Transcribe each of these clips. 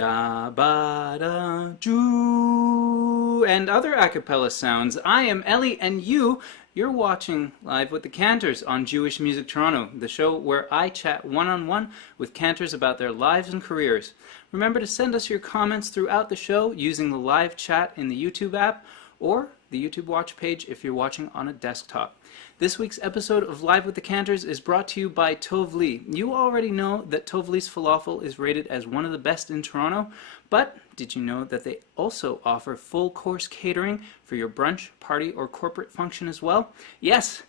da ba da Jew, and other a cappella sounds. I am Ellie, and you're watching Live with the Cantors on Jewish Music Toronto, the show where I chat one-on-one with cantors about their lives and careers. Remember to send us your comments throughout the show using the live chat in the YouTube app or the YouTube watch page if you're watching on a desktop. This week's episode of Live with the Cantors is brought to you by Tov Li. You already know that Tov Li's Falafel is rated as one of the best in Toronto, but did you know that they also offer full course catering for your brunch, party, or corporate function as well? Yes!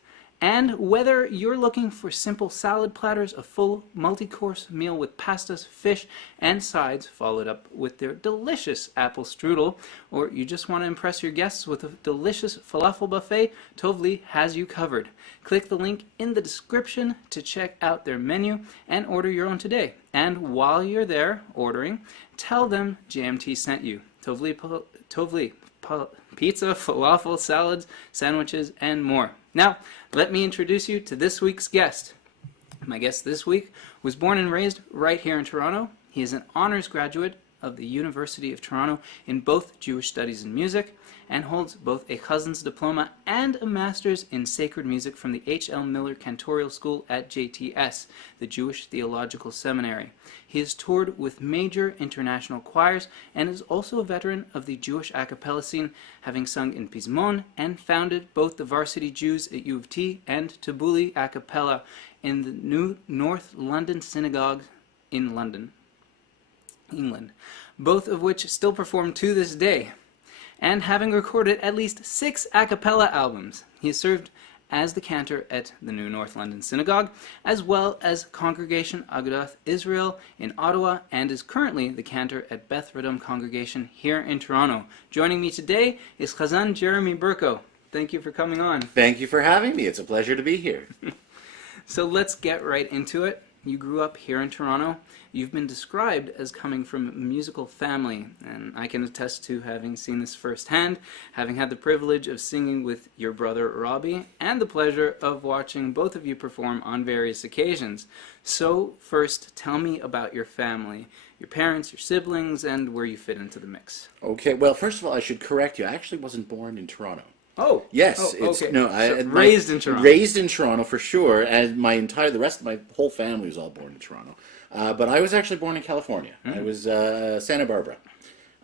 And whether you're looking for simple salad platters, a full multi-course meal with pastas, fish, and sides, followed up with their delicious apple strudel, or you just want to impress your guests with a delicious falafel buffet, Tov Li has you covered. Click the link in the description to check out their menu and order your own today. And while you're there ordering, tell them JMT sent you. Tov Li, pizza, falafel, salads, sandwiches, and more. Now, let me introduce you to this week's guest. My guest this week was born and raised right here in Toronto. He is an honors graduate of the University of Toronto in both Jewish Studies and Music, and holds both a Chazzan's diploma and a master's in sacred music from the H.L. Miller Cantorial School at JTS, the Jewish Theological Seminary. He has toured with major international choirs and is also a veteran of the Jewish a cappella scene, having sung in Pizmon and founded both the Varsity Jews at U of T and Tabuli a cappella in the new North London Synagogue in London, England, both of which still perform to this day. And having recorded at least 6 a cappella albums, he has served as the cantor at the New North London Synagogue, as well as Congregation Agudath Israel in Ottawa, and is currently the cantor at Beth Radom Congregation here in Toronto. Joining me today is Chazzan Jeremy Burko. Thank you for coming on. Thank you for having me. It's a pleasure to be here. So let's get right into it. You grew up here in Toronto. You've been described as coming from a musical family, and I can attest to having seen this firsthand, having had the privilege of singing with your brother Rabbi, and the pleasure of watching both of you perform on various occasions. So first, tell me about your family, your parents, your siblings, and where you fit into the mix. Okay, well, first of all, I should correct you. I actually wasn't born in Toronto. Oh, yes, oh, it's okay. no. Raised in Toronto. Raised in Toronto for sure, and the rest of my whole family was all born in Toronto. But I was actually born in California. I was Santa Barbara,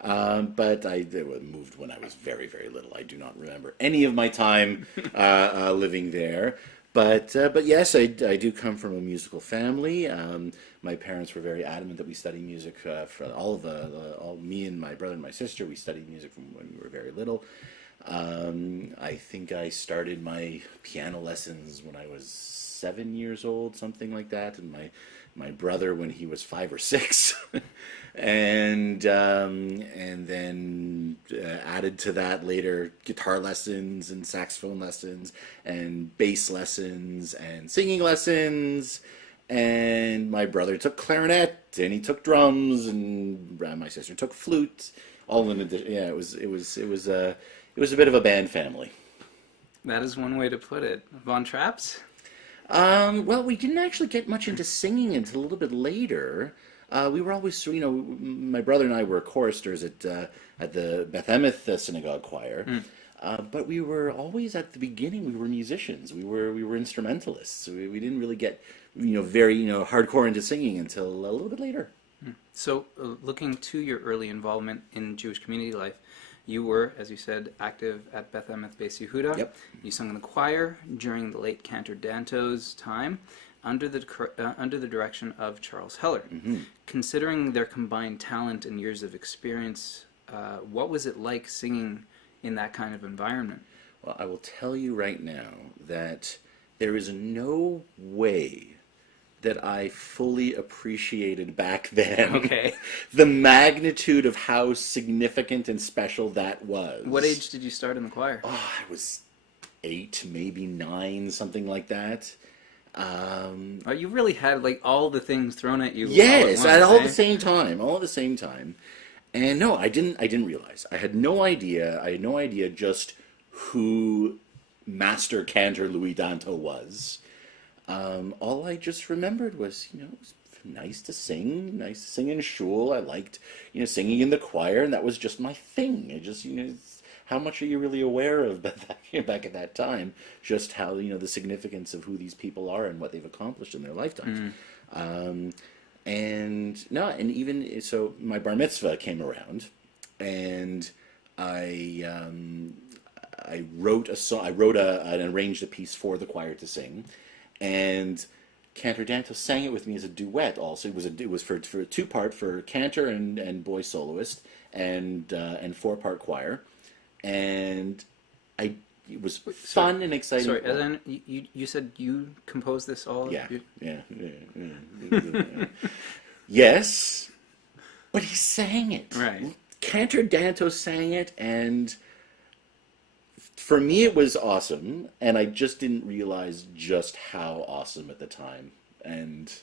but I moved when I was very, very little. I do not remember any of my time living there. But yes, I do come from a musical family. My parents were very adamant that we study music. For all me and my brother and my sister, we studied music from when we were very little. I think I started my piano lessons when I was 7 years old, something like that, and my brother when he was 5 or 6, and then added to that later guitar lessons and saxophone lessons and bass lessons and singing lessons. And my brother took clarinet and he took drums, and my sister took flute. All in addition, yeah, it was a bit of a band family. That is one way to put it. Von Traps? Well, we didn't actually get much into singing until a little bit later. We were always, my brother and I were choristers at the Beth Synagogue Choir. But we were always, at the beginning, we were musicians. We were instrumentalists. We didn't really get, very, hardcore into singing until a little bit later. So, looking to your early involvement in Jewish community life, you were, as you said, active at Beth Emeth Beis Yehuda. Yep. You sung in the choir during the late Cantor Danto's time, under the direction of Charles Heller. Mm-hmm. Considering their combined talent and years of experience, what was it like singing in that kind of environment? Well, I will tell you right now that there is no way that I fully appreciated back then the magnitude of how significant and special that was. What age did you start in the choir? Oh, I was 8, maybe 9, something like that. Oh, you really had all the things thrown at you. Yes, all at all the same time. And no, I didn't realize. I had no idea just who Master Cantor Louis Danto was. All I just remembered was, it was nice to sing in shul. I liked, singing in the choir, and that was just my thing. It just, how much are you really aware of back at that time? Just how, the significance of who these people are and what they've accomplished in their lifetimes. And even so, my bar mitzvah came around, and I wrote a song. And arranged a piece for the choir to sing, and Cantor Danto sang it with me as a duet. Also, it was for a 2-part for cantor and boy soloist, and 4-part choir, and it was fun and exciting. Sorry, and then you said you composed this all? Yeah. Yes, but he sang it. Right. Cantor Danto sang it, and for me it was awesome, and I just didn't realize just how awesome at the time. And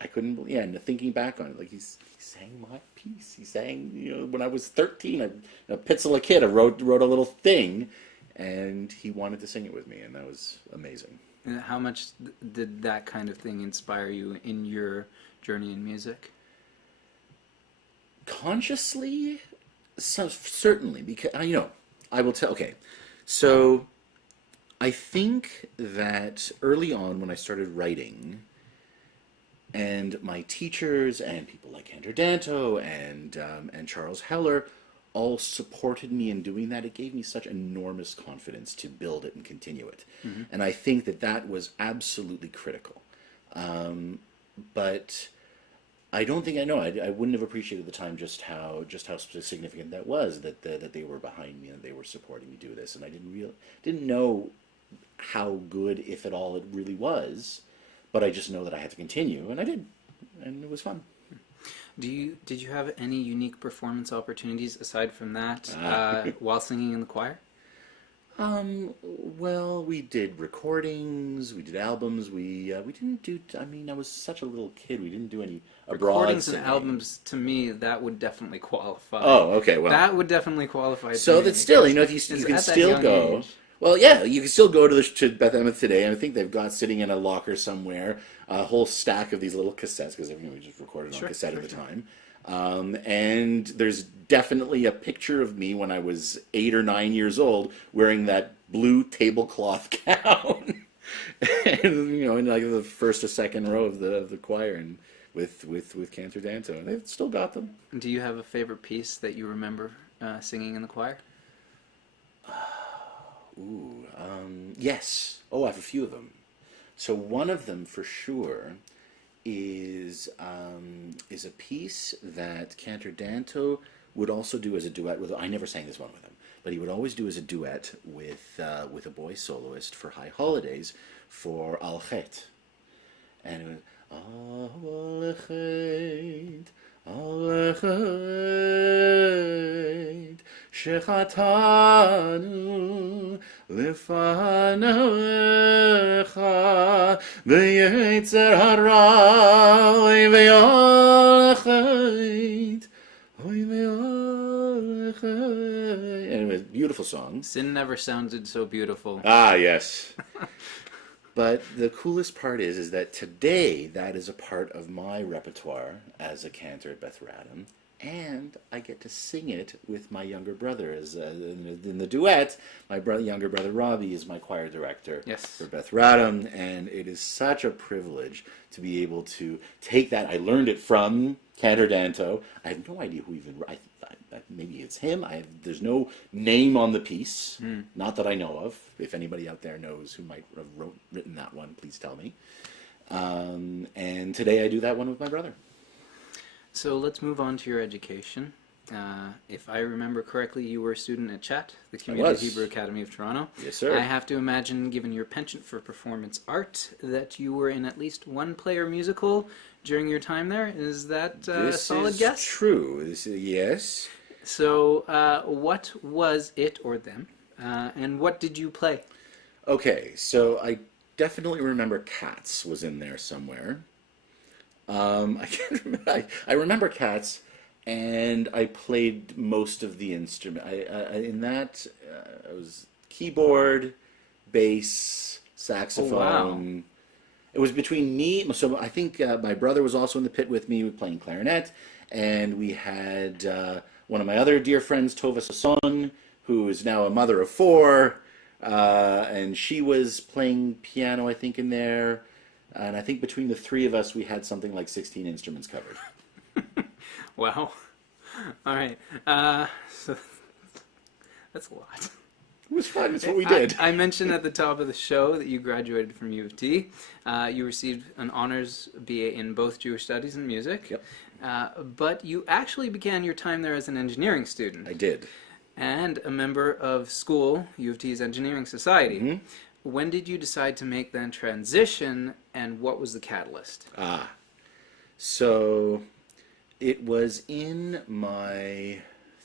I couldn't believe, and thinking back on it, like he sang my piece. He sang, when I was 13, a Pitzela kid, I wrote a little thing, and he wanted to sing it with me, and that was amazing. And how much did that kind of thing inspire you in your journey in music? Consciously, certainly, because I will tell. Okay, so I think that early on when I started writing, and my teachers and people like Cantor Danto and Charles Heller all supported me in doing that, it gave me such enormous confidence to build it and continue it. Mm-hmm. And I think that was absolutely critical. But I don't think I wouldn't have appreciated at the time just how significant that was, that they were behind me and they were supporting me do this, and I didn't know how good, if at all, it really was, but I just know that I had to continue, and I did, and it was fun. Did you have any unique performance opportunities aside from that while singing in the choir? Well, we did recordings, we did albums, we didn't do, I was such a little kid, we didn't do any abroad Recordings singing. and albums, to me, that would definitely qualify. Oh, okay, well. That would definitely qualify. So that's still, if you can still go. Age. Well, yeah, you can still go to Beth Emeth today, and I think they've got sitting in a locker somewhere a whole stack of these little cassettes, because we just recorded on cassette at the time. And there's definitely a picture of me when I was 8 or 9 years old wearing that blue tablecloth gown, and in like the first or second row of the choir, and with Cantor Danto, and they've still got them. Do you have a favorite piece that you remember singing in the choir? Yes. Oh, I have a few of them. So one of them for sure is a piece that Cantor Danto would also do as a duet with. I never sang this one with him, but he would always do as a duet with a boy soloist for high holidays for Al Chet, and it was Al Chet, Al Chet, Shechatanu Lefanecha V'yetzer hara Oy v'yolchet Oy v'yolchet. And it was a beautiful song. Sin never sounded so beautiful. Ah, yes. But the coolest part is that today that is a part of my repertoire as a cantor at Beth Radom. And I get to sing it with my younger brother. In the duet, my younger brother Rabbi is my choir director for Beth Radom, and it is such a privilege to be able to take that. I learned it from Cantor Danto. I have no idea who even. Maybe it's him. There's no name on the piece, not that I know of. If anybody out there knows who might have written that one, please tell me. And today I do that one with my brother. So let's move on to your education. If I remember correctly, you were a student at CHAT, the Community Hebrew Academy of Toronto. Yes, sir. I have to imagine, given your penchant for performance art, that you were in at least one play or musical during your time there. Is that a solid guess? This is true. Yes. So what was it or them, and what did you play? Okay, so I definitely remember Cats was in there somewhere. I can't remember. I remember Cats, and I played most of the instrument. In that, I was keyboard, bass, saxophone. Oh, wow. It was between me. So I think my brother was also in the pit with me playing clarinet, and we had one of my other dear friends, Tova Sasson, who is now a mother of four, and she was playing piano, I think, in there. And I think between the three of us, we had something like 16 instruments covered. Wow. All right. So that's a lot. It was fun. It's what we did. I mentioned at the top of the show that you graduated from U of T. You received an honors BA in both Jewish studies and music. Yep. But you actually began your time there as an engineering student. I did. And a member of school, U of T's Engineering Society. Mm-hmm. When did you decide to make that transition, and what was the catalyst? So it was in my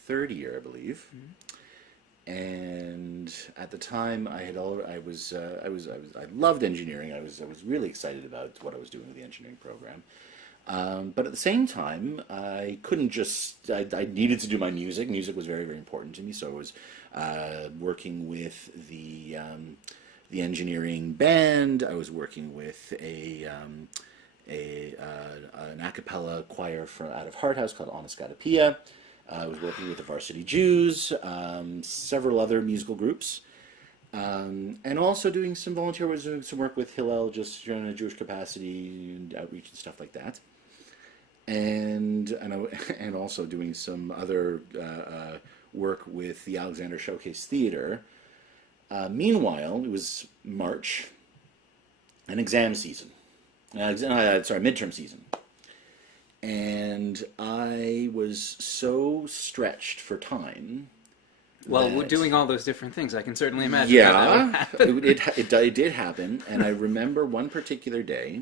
third year, I believe. Mm-hmm. And at the time, I loved engineering. I was really excited about what I was doing with the engineering program. But at the same time, I couldn't just. I needed to do my music. Music was very, very important to me. So I was working with the engineering band. I was working with an a cappella choir out of Harthouse called Anaskatapia. I was working with the Varsity Jews, several other musical groups, and also doing some volunteer work, doing some work with Hillel, just in a Jewish capacity and outreach and stuff like that, and also doing some other work with the Alexander Showcase Theater. Meanwhile, it was March, an exam season. Midterm season. And I was so stretched for time. Well, doing all those different things, I can certainly imagine. Yeah, it did happen. And I remember one particular day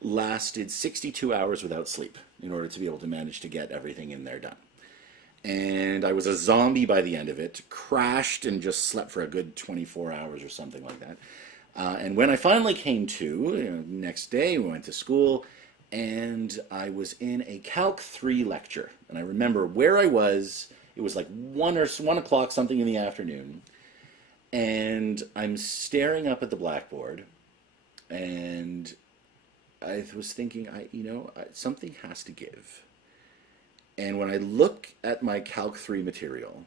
lasted 62 hours without sleep in order to be able to manage to get everything in there done. And I was a zombie by the end of it, crashed and just slept for a good 24 hours or something like that. And when I finally came to, next day we went to school, and I was in a Calc 3 lecture. And I remember where I was. It was like 1 o'clock, something in the afternoon. And I'm staring up at the blackboard, and I was thinking, something has to give. And when I look at my Calc 3 material,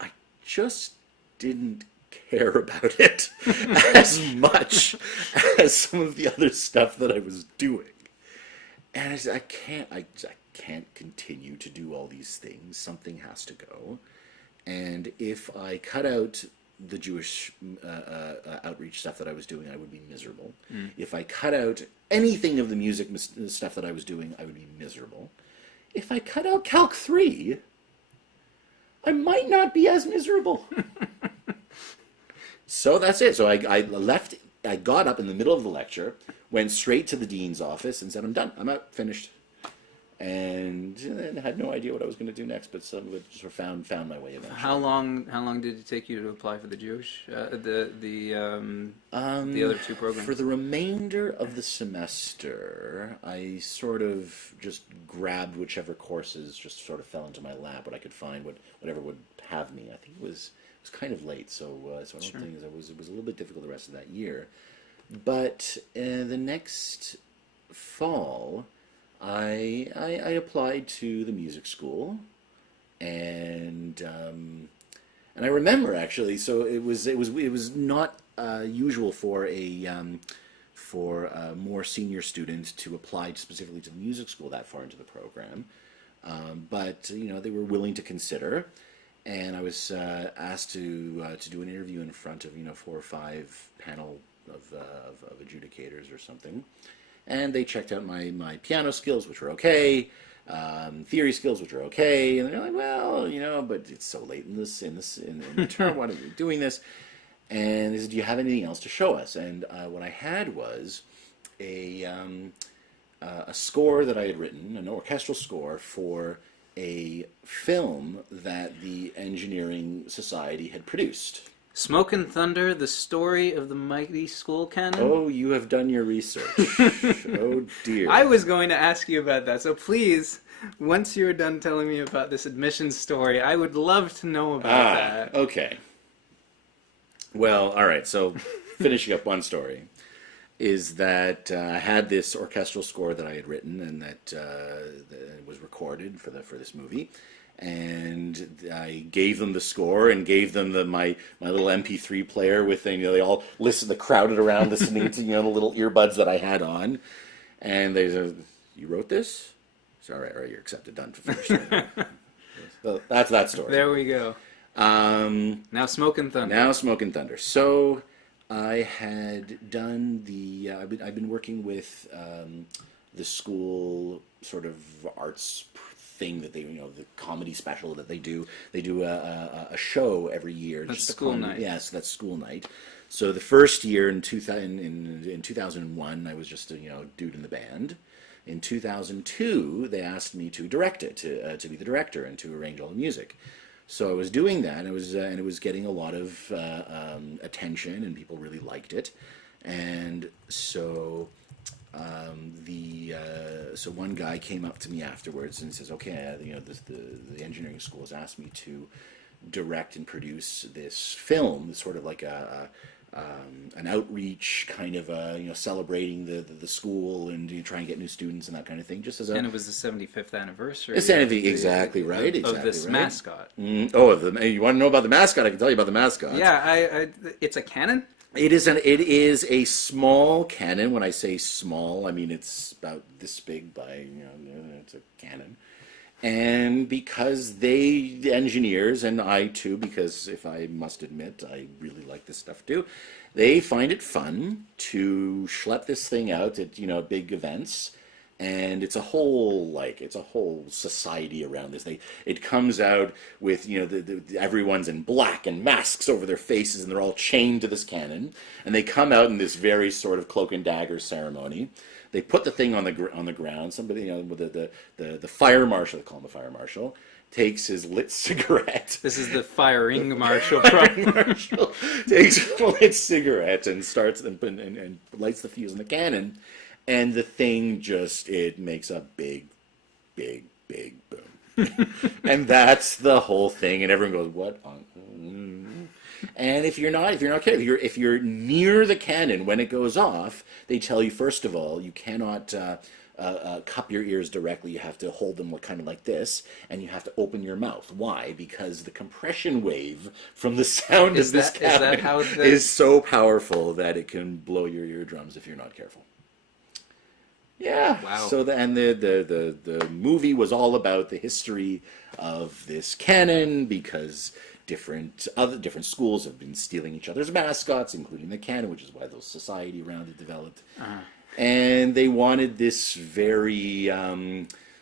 I just didn't care about it as much as some of the other stuff that I was doing. And I said, I can't continue to do all these things. Something has to go. And if I cut out the Jewish outreach stuff that I was doing, I would be miserable. Mm. If I cut out anything of the music stuff that I was doing, I would be miserable. If I cut out Calc 3, I might not be as miserable. So that's it. So I left. I got up in the middle of the lecture, went straight to the dean's office, and said, "I'm done. I'm out. Finished." And then had no idea what I was going to do next, but some of it sort of found my way eventually. How long did it take you to apply for the Jewish the other two programs? For the remainder of the semester, I sort of just grabbed whichever courses just sort of fell into my lap, what I could find, whatever would have me. I think it was kind of late, so I don't think it was a little bit difficult the rest of that year. But the next fall, I applied to the music school, and I remember actually. So it was not usual for a more senior student to apply specifically to the music school that far into the program, but they were willing to consider, and I was asked to do an interview in front of 4 or 5 panel of adjudicators or something. And they checked out my piano skills, which were okay, theory skills, which were okay, and they're like, well, but it's so late in the term, why are you doing this? And they said, do you have anything else to show us? And what I had was a score that I had written, an orchestral score for a film that the Engineering Society had produced. Smoke and Thunder, the story of the mighty school cannon? Oh, you have done your research. Oh, dear. I was going to ask you about that, so please, once you're done telling me about this admissions story, I would love to know about that. Okay. Well, all right, so finishing up one story. is that I had this orchestral score that I had written and that was recorded for this movie, and I gave them the score and gave them my little MP3 player with they all listened, they crowded around listening to the little earbuds that I had on, and they said, "You wrote this? It's all right, you're accepted, done, finished." So that's that story. There we go. Now Smoke and Thunder. Now Smoke and Thunder. So I had done I've been working with the school sort of arts thing that they, the comedy special that they do. They do a show every year. That's school night. Yeah, so that's school night. So the first year in 2001, I was just a dude in the band. In 2002, they asked me to direct it, to be the director and to arrange all the music. So I was doing that, and it was getting a lot of attention, and people really liked it. And so so one guy came up to me afterwards and says, "Okay, the engineering school has asked me to direct and produce this film, sort of like an outreach kind of celebrating the school and try and get new students and that kind of thing." Just as and it was the 75th anniversary. Exactly right. Of this mascot. You want to know about the mascot? I can tell you about the mascot. Yeah, it's a cannon. It is a small cannon. When I say small, I mean it's about this big by it's a cannon. And because the engineers, and I too, because if I must admit, I really like this stuff too, they find it fun to schlep this thing out at big events, and it's a whole society around this. It comes out with everyone's in black and masks over their faces, and they're all chained to this cannon, and they come out in this very sort of cloak and dagger ceremony. They put the thing on the ground. Somebody, with the fire marshal, they call him the fire marshal, takes his lit cigarette. This is the firing marshal. Marshal takes a lit cigarette and starts and lights the fuse in the cannon, and the thing it makes a big, big, big boom, and that's the whole thing. And everyone goes, "What on?" And if you're not careful, if you're near the cannon when it goes off, they tell you, first of all, you cannot cup your ears directly. You have to hold them kind of like this, and you have to open your mouth. Why? Because the compression wave from the sound of this cannon is so powerful that it can blow your eardrums if you're not careful. Yeah. Wow. So the movie was all about the history of this cannon, because different schools have been stealing each other's mascots, including the cannon, which is why the society around it developed. And they wanted this very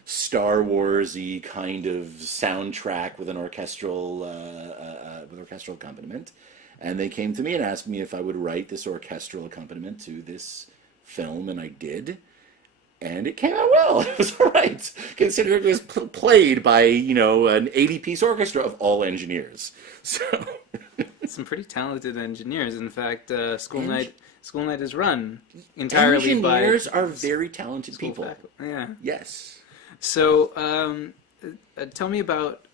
Star Wars-y kind of soundtrack with an orchestral accompaniment. And they came to me and asked me if I would write this orchestral accompaniment to this film, and I did. And it came out well. It was all right, considering it was played by an 80-piece orchestra of all engineers. So some pretty talented engineers. In fact, School Night is run entirely by engineers are very talented people. Faculty. Yeah. Yes. So tell me about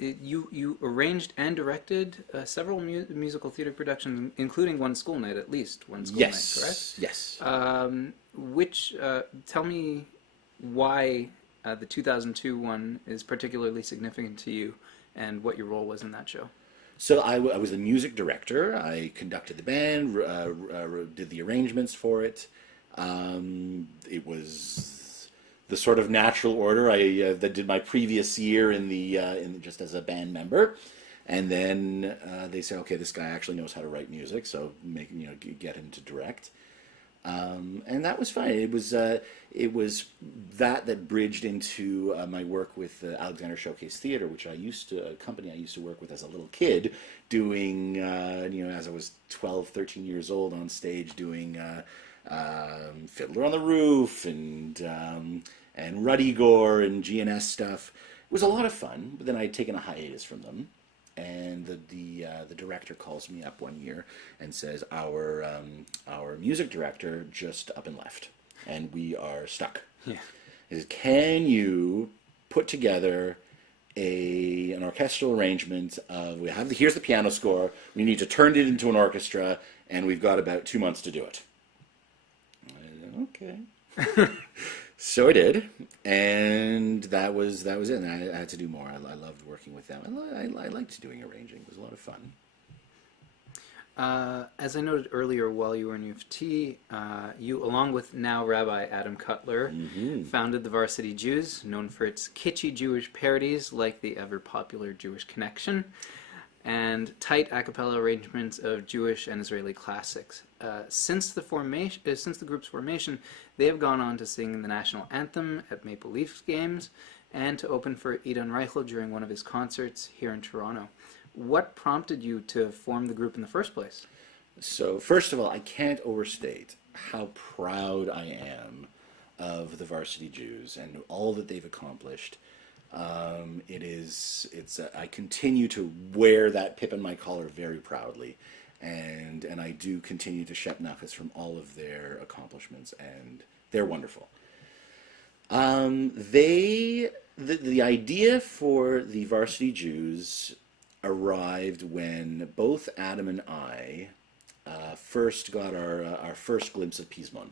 you arranged and directed several musical theater productions, including one school night, at least one school night, correct? Yes. Tell me why the 2002 one is particularly significant to you, and what your role was in that show. So I was the music director. I conducted the band, did the arrangements for it. It was the sort of natural order that did my previous year in just as a band member, and then they say, okay, this guy actually knows how to write music, so get him to direct. And that was fine. It was that bridged into my work with Alexander Showcase Theater, which a company I used to work with as a little kid, doing as I was 12, 13 years old, on stage doing Fiddler on the Roof and Ruddy Gore and GNS stuff. It was a lot of fun, but then I had taken a hiatus from them. And the director calls me up one year and says, our music director just up and left, and we are stuck. Yeah. He says, can you put together an orchestral arrangement of, here's the piano score, we need to turn it into an orchestra, and we've got about 2 months to do it. Okay. So I did, and that was it. And I had to do more. I loved working with them. I liked doing arranging. It was a lot of fun. As I noted earlier, while you were in U of T, you, along with now Rabbi Adam Cutler, founded the Varsity Jews, known for its kitschy Jewish parodies like the ever-popular Jewish Connection, and tight a cappella arrangements of Jewish and Israeli classics. Since the group's formation, they have gone on to sing the national anthem at Maple Leafs games and to open for Idan Reichel during one of his concerts here in Toronto. What prompted you to form the group in the first place? So, first of all, I can't overstate how proud I am of the Varsity Jews and all that they've accomplished. I continue to wear that pip in my collar very proudly, and I do continue to shep nachas from all of their accomplishments, and they're wonderful. The idea for the Varsity Jews arrived when both Adam and I first got our first glimpse of Pismon.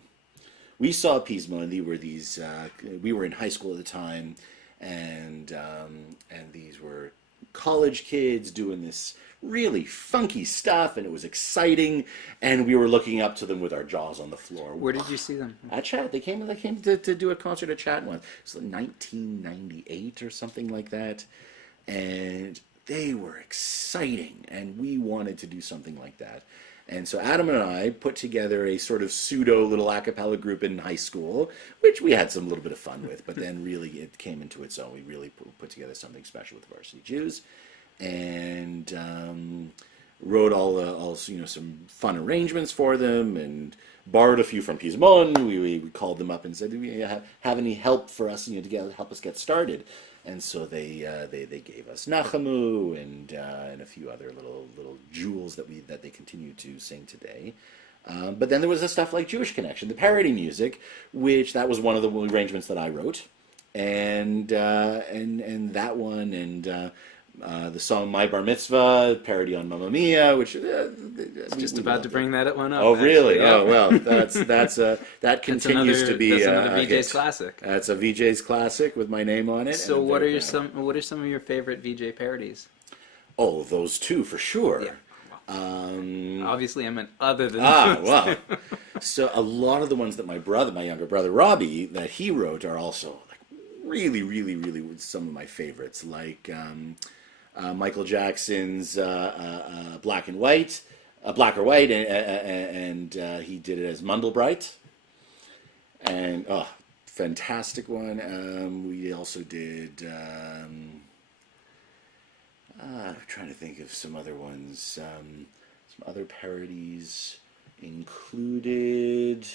We saw Pismon. We were in high school at the time, and these were college kids doing this really funky stuff, and it was exciting, and we were looking up to them with our jaws on the floor. Where did you see them? At Chat. They came to do a concert at Chat once. It was like 1998 or something like that, and they were exciting, and we wanted to do something like that. And so Adam and I put together a sort of pseudo little a cappella group in high school, which we had some little bit of fun with, but then really it came into its own. We really put together something special with the Varsity Jews, and wrote all some fun arrangements for them, and borrowed a few from Pismon. We called them up and said, "Do you have any help for us, to help us get started?" And so they gave us Nachamu and a few other little jewels that they continue to sing today. But then there was the stuff like Jewish Connection, the parody music, which that was one of the arrangements that I wrote, and that one, and the song My Bar Mitzvah, parody on Mamma Mia, which just about to bring that one up. Oh, really? Yeah. Oh, well, that continues to be that's another VJ's hit. classic. That's a VJ's classic with my name on it. So what are some of your favorite VJ parodies? Oh, those two for sure. Yeah. Obviously, I meant other than those. Well. So a lot of the ones that my younger brother Rabbi, that he wrote are also like really, really, really some of my favorites. Like Michael Jackson's Black or White, and he did it as Mundelbright. And fantastic one. We also did. I'm trying to think of some other ones. Some other parodies included.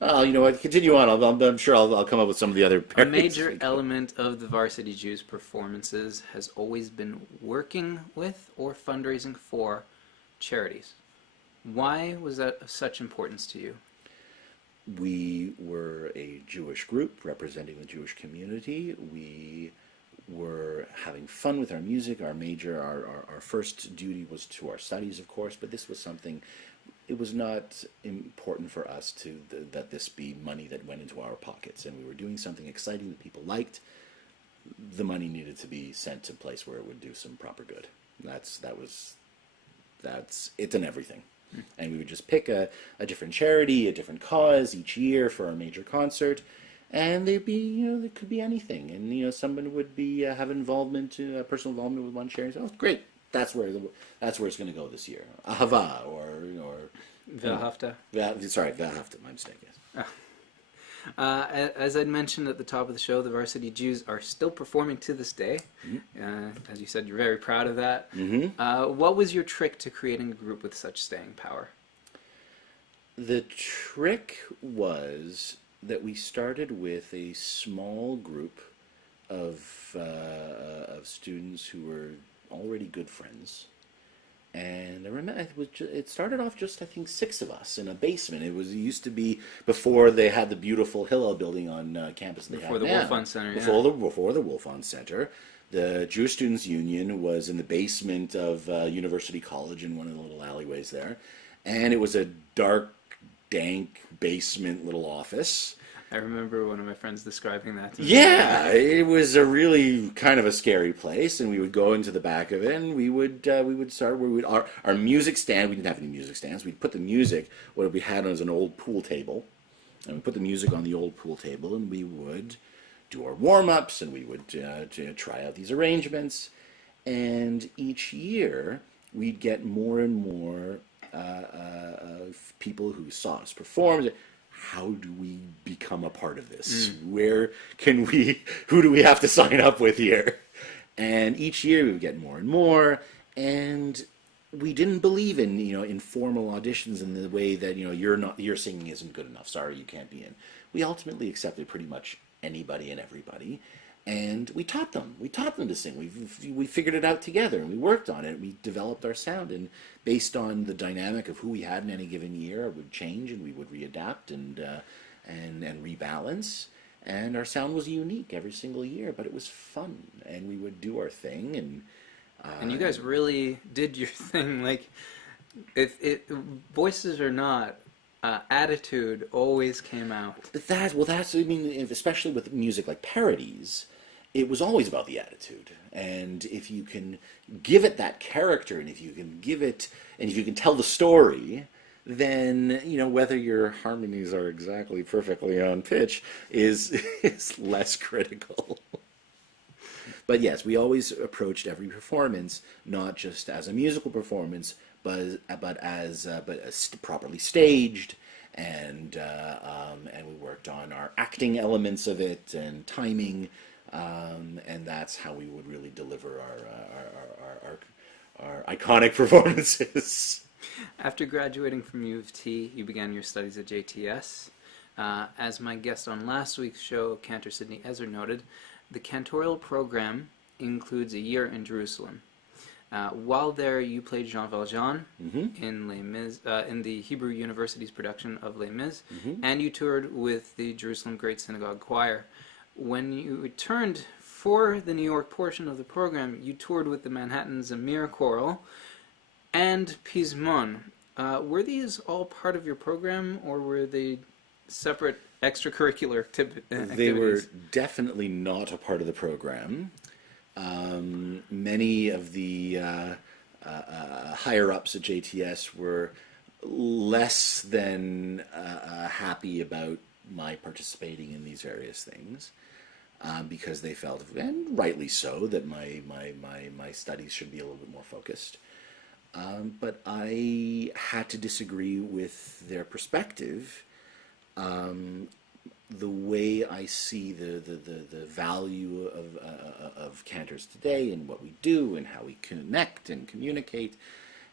Oh, you know what? Continue on. I'm sure I'll come up with some of the other parodies. A major element of the Varsity Jews performances has always been working with or fundraising for charities. Why was that of such importance to you? We were a Jewish group representing the Jewish community. We were having fun with our music. Our first duty was to our studies, of course, but this was something. It was not important for us that this be money that went into our pockets, and we were doing something exciting that people liked. The money needed to be sent to a place where it would do some proper good. That's it and everything. And we would just pick a different charity, a different cause each year for our major concert, and there could be anything. And someone would be have involvement, personal involvement with one charity. Oh, great! That's where it's going to go this year. Ahava or V'ahavta. V'ahavta. My mistake. Yes. As I'd mentioned at the top of the show, the Varsity Jews are still performing to this day. Mm-hmm. As you said, you're very proud of that. Mm-hmm. What was your trick to creating a group with such staying power? The trick was that we started with a small group of students who were already good friends. And I remember it started off just, I think, 6 of us in a basement. It used to be before they had the beautiful Hillel building on campus. Before the Wolfon Center, Before the Wolfon Center. The Jewish Students Union was in the basement of University College in one of the little alleyways there. And it was a dark, dank basement little office. I remember one of my friends describing that to me. Yeah, it was a really kind of a scary place, and we would go into the back of it, and we would start where our music stand. We didn't have any music stands. We'd put the music. What we had was an old pool table, and we put the music on the old pool table, and we would do our warm-ups, and we would try out these arrangements, and each year we'd get more and more people who saw us perform. How do we become a part of this? Who do we have to sign up with here? And each year we would get more and more, and we didn't believe in, informal auditions in the way that, your singing isn't good enough. Sorry, you can't be in. We ultimately accepted pretty much anybody and everybody, and we taught them. We taught them to sing. We figured it out together, and we worked on it. We developed our sound, and based on the dynamic of who we had in any given year, it would change, and we would readapt and rebalance. And our sound was unique every single year, but it was fun, and we would do our thing. And you guys really did your thing. Like, if voices or not, attitude always came out. But that's I mean, especially with music like parodies, it was always about the attitude. And if you can give it that character, and if you can tell the story, then, whether your harmonies are exactly perfectly on pitch is less critical. But yes, we always approached every performance not just as a musical performance, but as properly staged, and we worked on our acting elements of it and timing, and that's how we would really deliver our iconic performances. After graduating from U of T, you began your studies at JTS. As my guest on last week's show, Cantor Sidney Ezer, noted, the cantorial program includes a year in Jerusalem. While there, you played Jean Valjean in Les Mis, in the Hebrew University's production of Les Mis, and you toured with the Jerusalem Great Synagogue Choir. When you returned for the New York portion of the program, you toured with the Manhattan Zamir Choral and Pismon. Were these all part of your program, or were they separate extracurricular activities? They were definitely not a part of the program. Many of the higher-ups at JTS were less than happy about my participating in these various things, because they felt, and rightly so, that my studies should be a little bit more focused. But I had to disagree with their perspective. The way I see the value of Cantors today and what we do and how we connect and communicate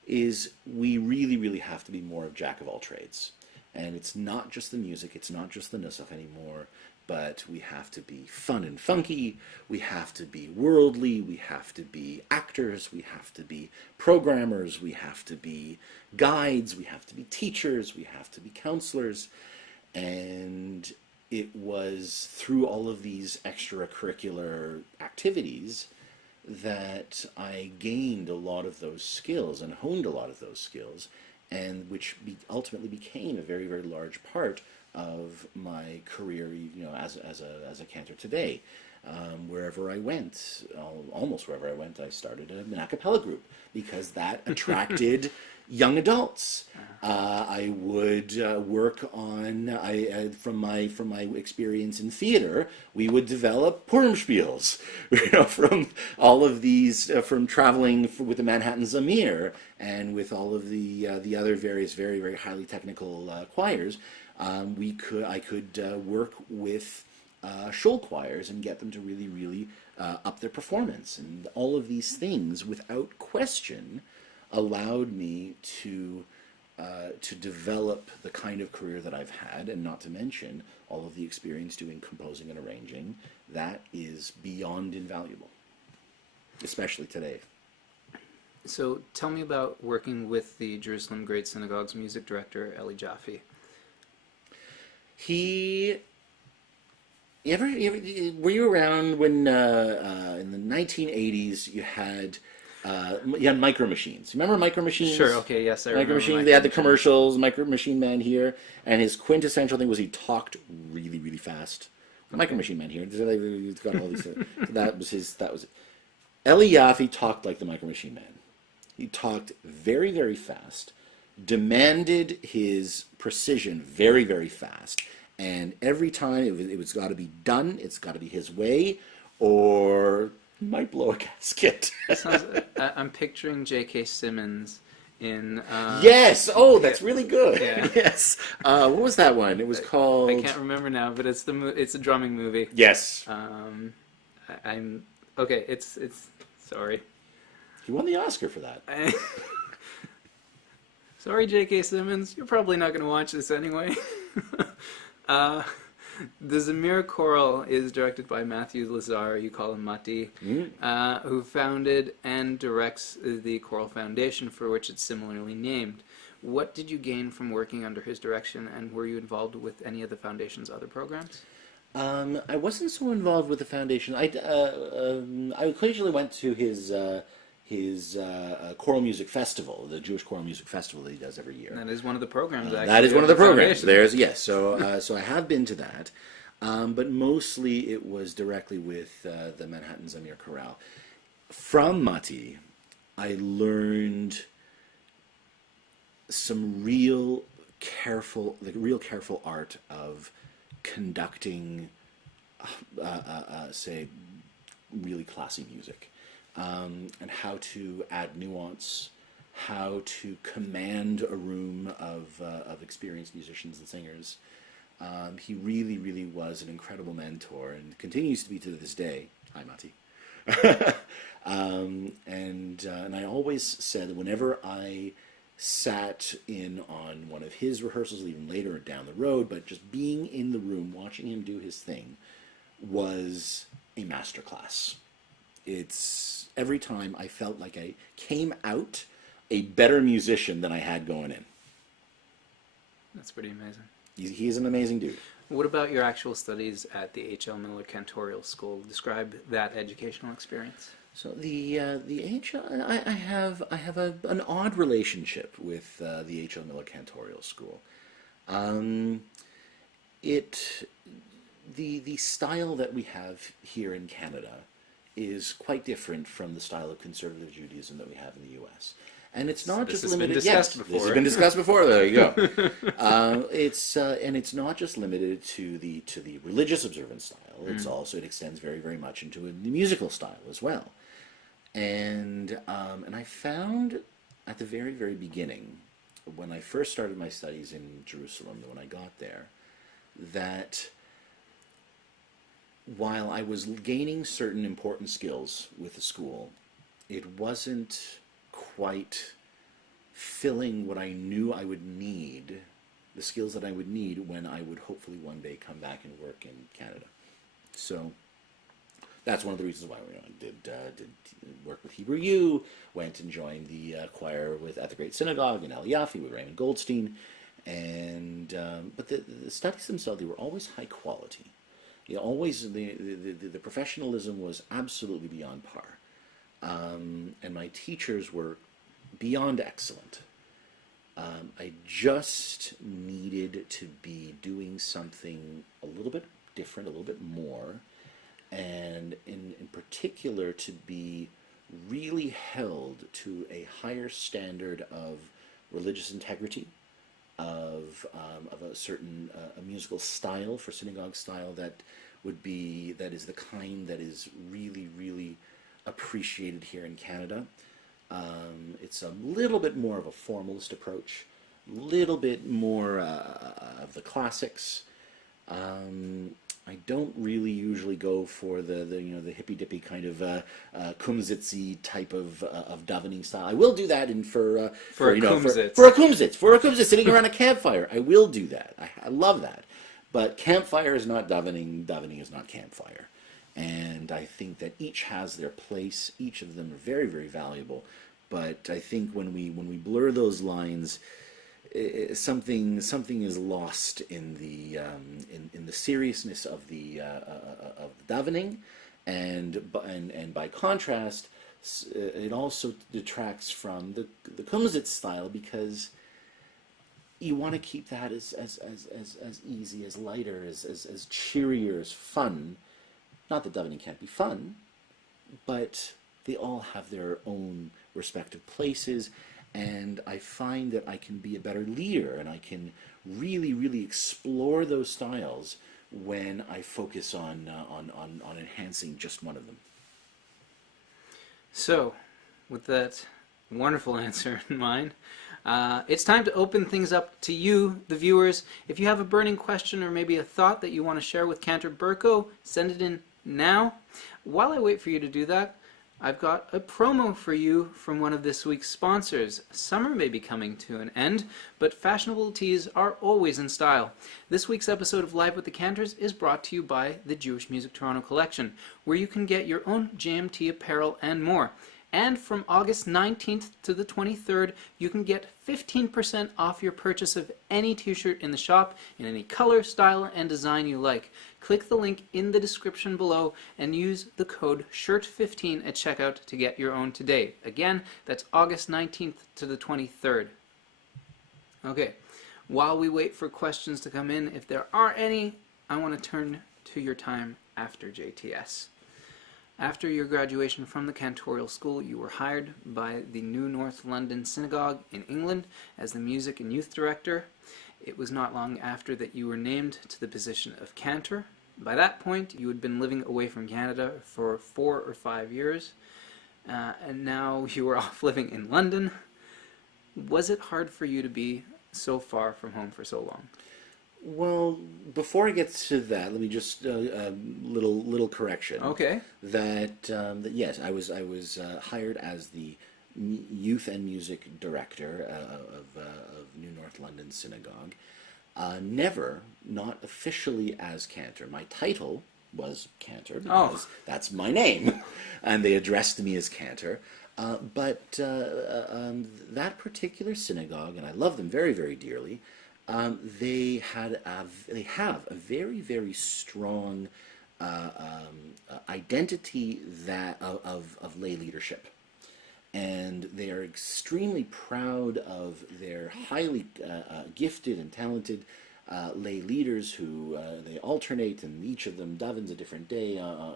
is we really, really have to be more of jack of all trades. And it's not just the music, it's not just the nusach anymore, but we have to be fun and funky, we have to be worldly, we have to be actors, we have to be programmers, we have to be guides, we have to be teachers, we have to be counselors. And it was through all of these extracurricular activities that I gained a lot of those skills and honed a lot of those skills, and which ultimately became a very, very large part of my career, as a cantor today. Wherever I went, almost wherever I went, I started an a cappella group because that attracted young adults. I would work on, from my experience in theater, we would develop Purim-spiels, from all of these, from traveling with the Manhattan Zamir and with all of the other various very, very highly technical choirs. I could work with Scholl choirs and get them to really, really up their performance. And all of these things, without question, allowed me to develop the kind of career that I've had, and not to mention all of the experience doing composing and arranging. That is beyond invaluable, especially today. So tell me about working with the Jerusalem Great Synagogue's music director, Eli Jaffe. Were you around when in the 1980s you had You had Micro Machines. Remember Micro Machines? Sure. Okay. Yes, I remember. Micro Machines. They had the commercials. Micro Machine Man here, and his quintessential thing was he talked really, really fast. Okay. Micro Machine Man here. He's got all these. That was his. That was it. Eli Jaffe talked like the Micro Machine Man. He talked very, very fast, demanded his precision very, very fast, and every time it was got to be done. It's got to be his way, or he might blow a gasket. I'm picturing J.K. Simmons in... yes! Oh, that's really good. Yeah. Yes. What was that one? It was called... I can't remember now, but it's a drumming movie. Yes. I'm... Okay, it's... Sorry. He won the Oscar for that. Sorry, J.K. Simmons. You're probably not going to watch this anyway. The Zamir Choral is directed by Matthew Lazar, you call him Mati, who founded and directs the Choral Foundation, for which it's similarly named. What did you gain from working under his direction, and were you involved with any of the Foundation's other programs? I wasn't so involved with the Foundation. I occasionally went to his choral music festival, the Jewish choral music festival that he does every year. That is one of the programs, actually. That is one of the programs. So I have been to that, but mostly it was directly with the Manhattan Zamir Chorale. From Mati, I learned some real careful art of conducting, say, really classy music. And how to add nuance, how to command a room of experienced musicians and singers. He really, really was an incredible mentor and continues to be to this day. Hi, Mati. And I always said that whenever I sat in on one of his rehearsals, even later down the road, but just being in the room, watching him do his thing, was a masterclass. It's every time I felt like I came out a better musician than I had going in. That's pretty amazing. He's an amazing dude. What about your actual studies at the H.L. Miller Cantorial School? Describe that educational experience. So the H.L. I have an odd relationship with the H.L. Miller Cantorial School. The style that we have here in Canada is quite different from the style of conservative Judaism that we have in the U.S. And it's not just limited. This has been discussed before. There you go. It's not just limited to the religious observance style. It's also, it extends very, very much into the musical style as well. And I found at the very, very beginning, when I first started my studies in Jerusalem, when I got there, that while I was gaining certain important skills with the school, it wasn't quite filling what I knew I would need, the skills that I would need when I would hopefully one day come back and work in Canada. So that's one of the reasons why I did work with Hebert U, went and joined the choir at the Great Synagogue in Eli Jaffe with Raymond Goldstein, and but the studies themselves, they were always high quality. Always the professionalism was absolutely beyond par, and my teachers were beyond excellent. I just needed to be doing something a little bit different, a little bit more, and in particular to be really held to a higher standard of religious integrity, of a certain a musical style for synagogue style that is the kind that is really, really appreciated here in Canada. It's a little bit more of a formalist approach, a little bit more of the classics. I don't really usually go for the hippy dippy kind of kumsitzy type of davening style. I will do that for a kumsitz sitting around a campfire. I will do that. I love that. But campfire is not davening. Davening is not campfire. And I think that each has their place. Each of them are very, very valuable. But I think when we blur those lines, something is lost in the seriousness of the davening, and by contrast, it also detracts from the Kumsitz style, because you want to keep that as easy, as lighter, as cheerier, as fun. Not that davening can't be fun, but they all have their own respective places, and I find that I can be a better leader, and I can really, really explore those styles when I focus on enhancing just one of them. So, with that wonderful answer in mind, it's time to open things up to you, the viewers. If you have a burning question or maybe a thought that you want to share with Cantor Burko, send it in now. While I wait for you to do that, I've got a promo for you from one of this week's sponsors. Summer may be coming to an end, but fashionable tees are always in style. This week's episode of Live with the Cantors is brought to you by the Jewish Music Toronto collection, where you can get your own JMT apparel and more. And from August 19th to the 23rd, you can get 15% off your purchase of any t-shirt in the shop in any color, style, and design you like. Click the link in the description below and use the code SHIRT15 at checkout to get your own today. Again, that's August 19th to the 23rd. Okay, while we wait for questions to come in, if there are any, I want to turn to your time after JTS. After your graduation from the cantorial school, you were hired by the New North London Synagogue in England as the music and youth director. It was not long after that you were named to the position of cantor. By that point, you had been living away from Canada for 4 or 5 years, and now you were off living in London. Was it hard for you to be so far from home for so long? Well, before I get to that, let me just little correction. Okay. That yes, I was hired as the youth and music director of New North London Synagogue. Never, not officially as cantor. My title was cantor because that's my name, and they addressed me as cantor. But that particular synagogue, and I love them very, very dearly. They have a very, very strong identity of lay leadership, and they are extremely proud of their highly gifted and talented lay leaders who they alternate, and each of them davens a different day on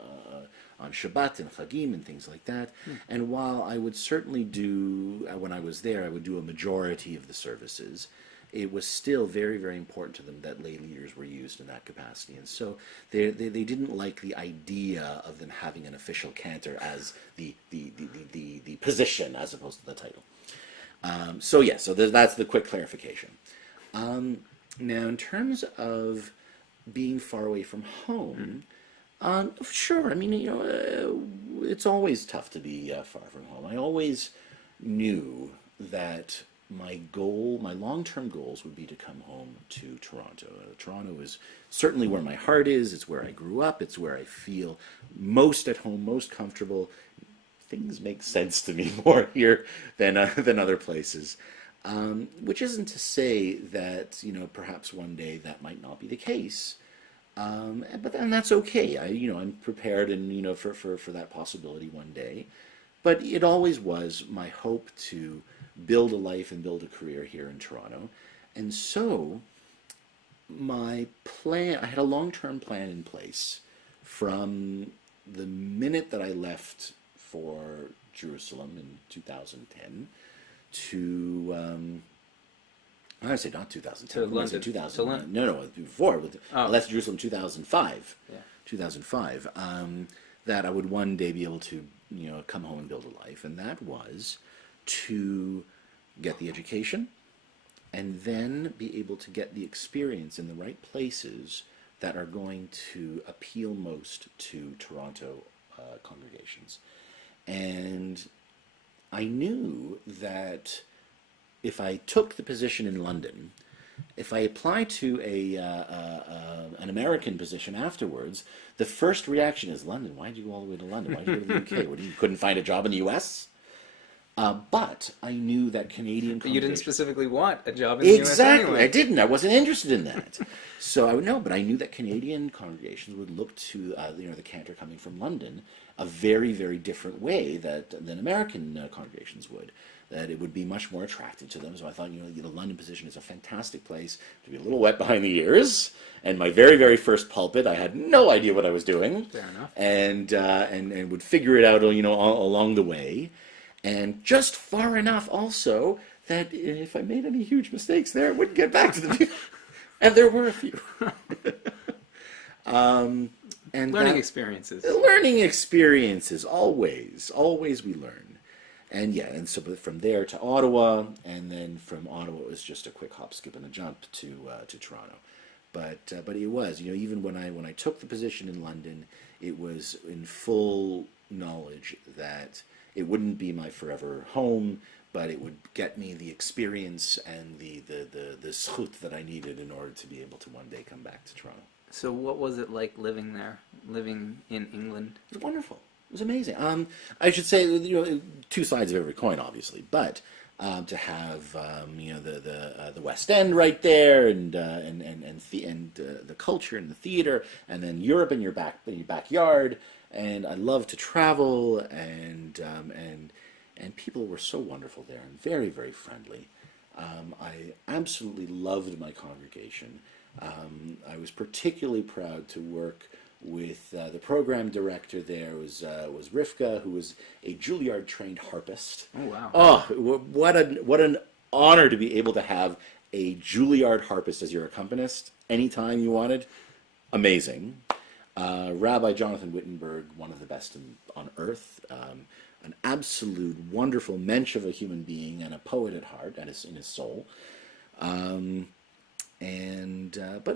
Shabbat and Chagim and things like that. And while I would certainly do, when I was there, I would do a majority of the services, it was still very, very important to them that lay leaders were used in that capacity. And so they didn't like the idea of them having an official cantor as the position as opposed to the title. So that's the quick clarification. Now, in terms of being far away from home, sure, I mean, it's always tough to be far from home. I always knew that my long-term goals would be to come home to Toronto. Toronto is certainly where my heart is. It's where I grew up. It's where I feel most at home, most comfortable. Things make sense to me more here than other places. Which isn't to say that, perhaps one day that might not be the case. But then that's okay. I'm prepared and, for that possibility one day. But it always was my hope to build a life and build a career here in Toronto. And so my plan, I had a long-term plan in place from the minute that I left for Jerusalem in 2010 to, I say not 2010, to London. 2000, to London. No, before. I left Jerusalem in 2005. Yeah. 2005. That I would one day be able to, come home and build a life. And that was to get the education and then be able to get the experience in the right places that are going to appeal most to Toronto congregations. And I knew that if I took the position in London, if I applied to an American position afterwards, the first reaction is, London, why did you go all the way to London? Why did you go to the UK? What, you couldn't find a job in the US? But I knew that Canadian But you didn't specifically want a job in the US anyway. I didn't. I wasn't interested in that. So but I knew that Canadian congregations would look to the cantor coming from London a very, very different way than American congregations would. That it would be much more attractive to them. So I thought, the London position is a fantastic place to be a little wet behind the ears. And my very, very first pulpit, I had no idea what I was doing. Fair enough. And would figure it out, along the way. And just far enough also that if I made any huge mistakes there, it wouldn't get back to the people. And there were a few. And learning experiences. Learning experiences, always we learn. And so from there to Ottawa, and then from Ottawa it was just a quick hop, skip, and a jump to Toronto. But it was, even when I took the position in London, it was in full knowledge that it wouldn't be my forever home, but it would get me the experience and the zchut that I needed in order to be able to one day come back to Toronto. So what was it like living there, living in England? It was wonderful. It was amazing. I should say, two sides of every coin, obviously, but to have the West End right there, and the culture and the theater, and then Europe in your backyard, and I love to travel, and people were so wonderful there and very, very friendly. I absolutely loved my congregation. I was particularly proud to work with the program director. There was Rivka, who was a Juilliard-trained harpist. Oh, wow. Oh, what an honor to be able to have a Juilliard harpist as your accompanist anytime you wanted. Amazing. Rabbi Jonathan Wittenberg, one of the best on earth. An absolute wonderful mensch of a human being and a poet at heart and in his soul. But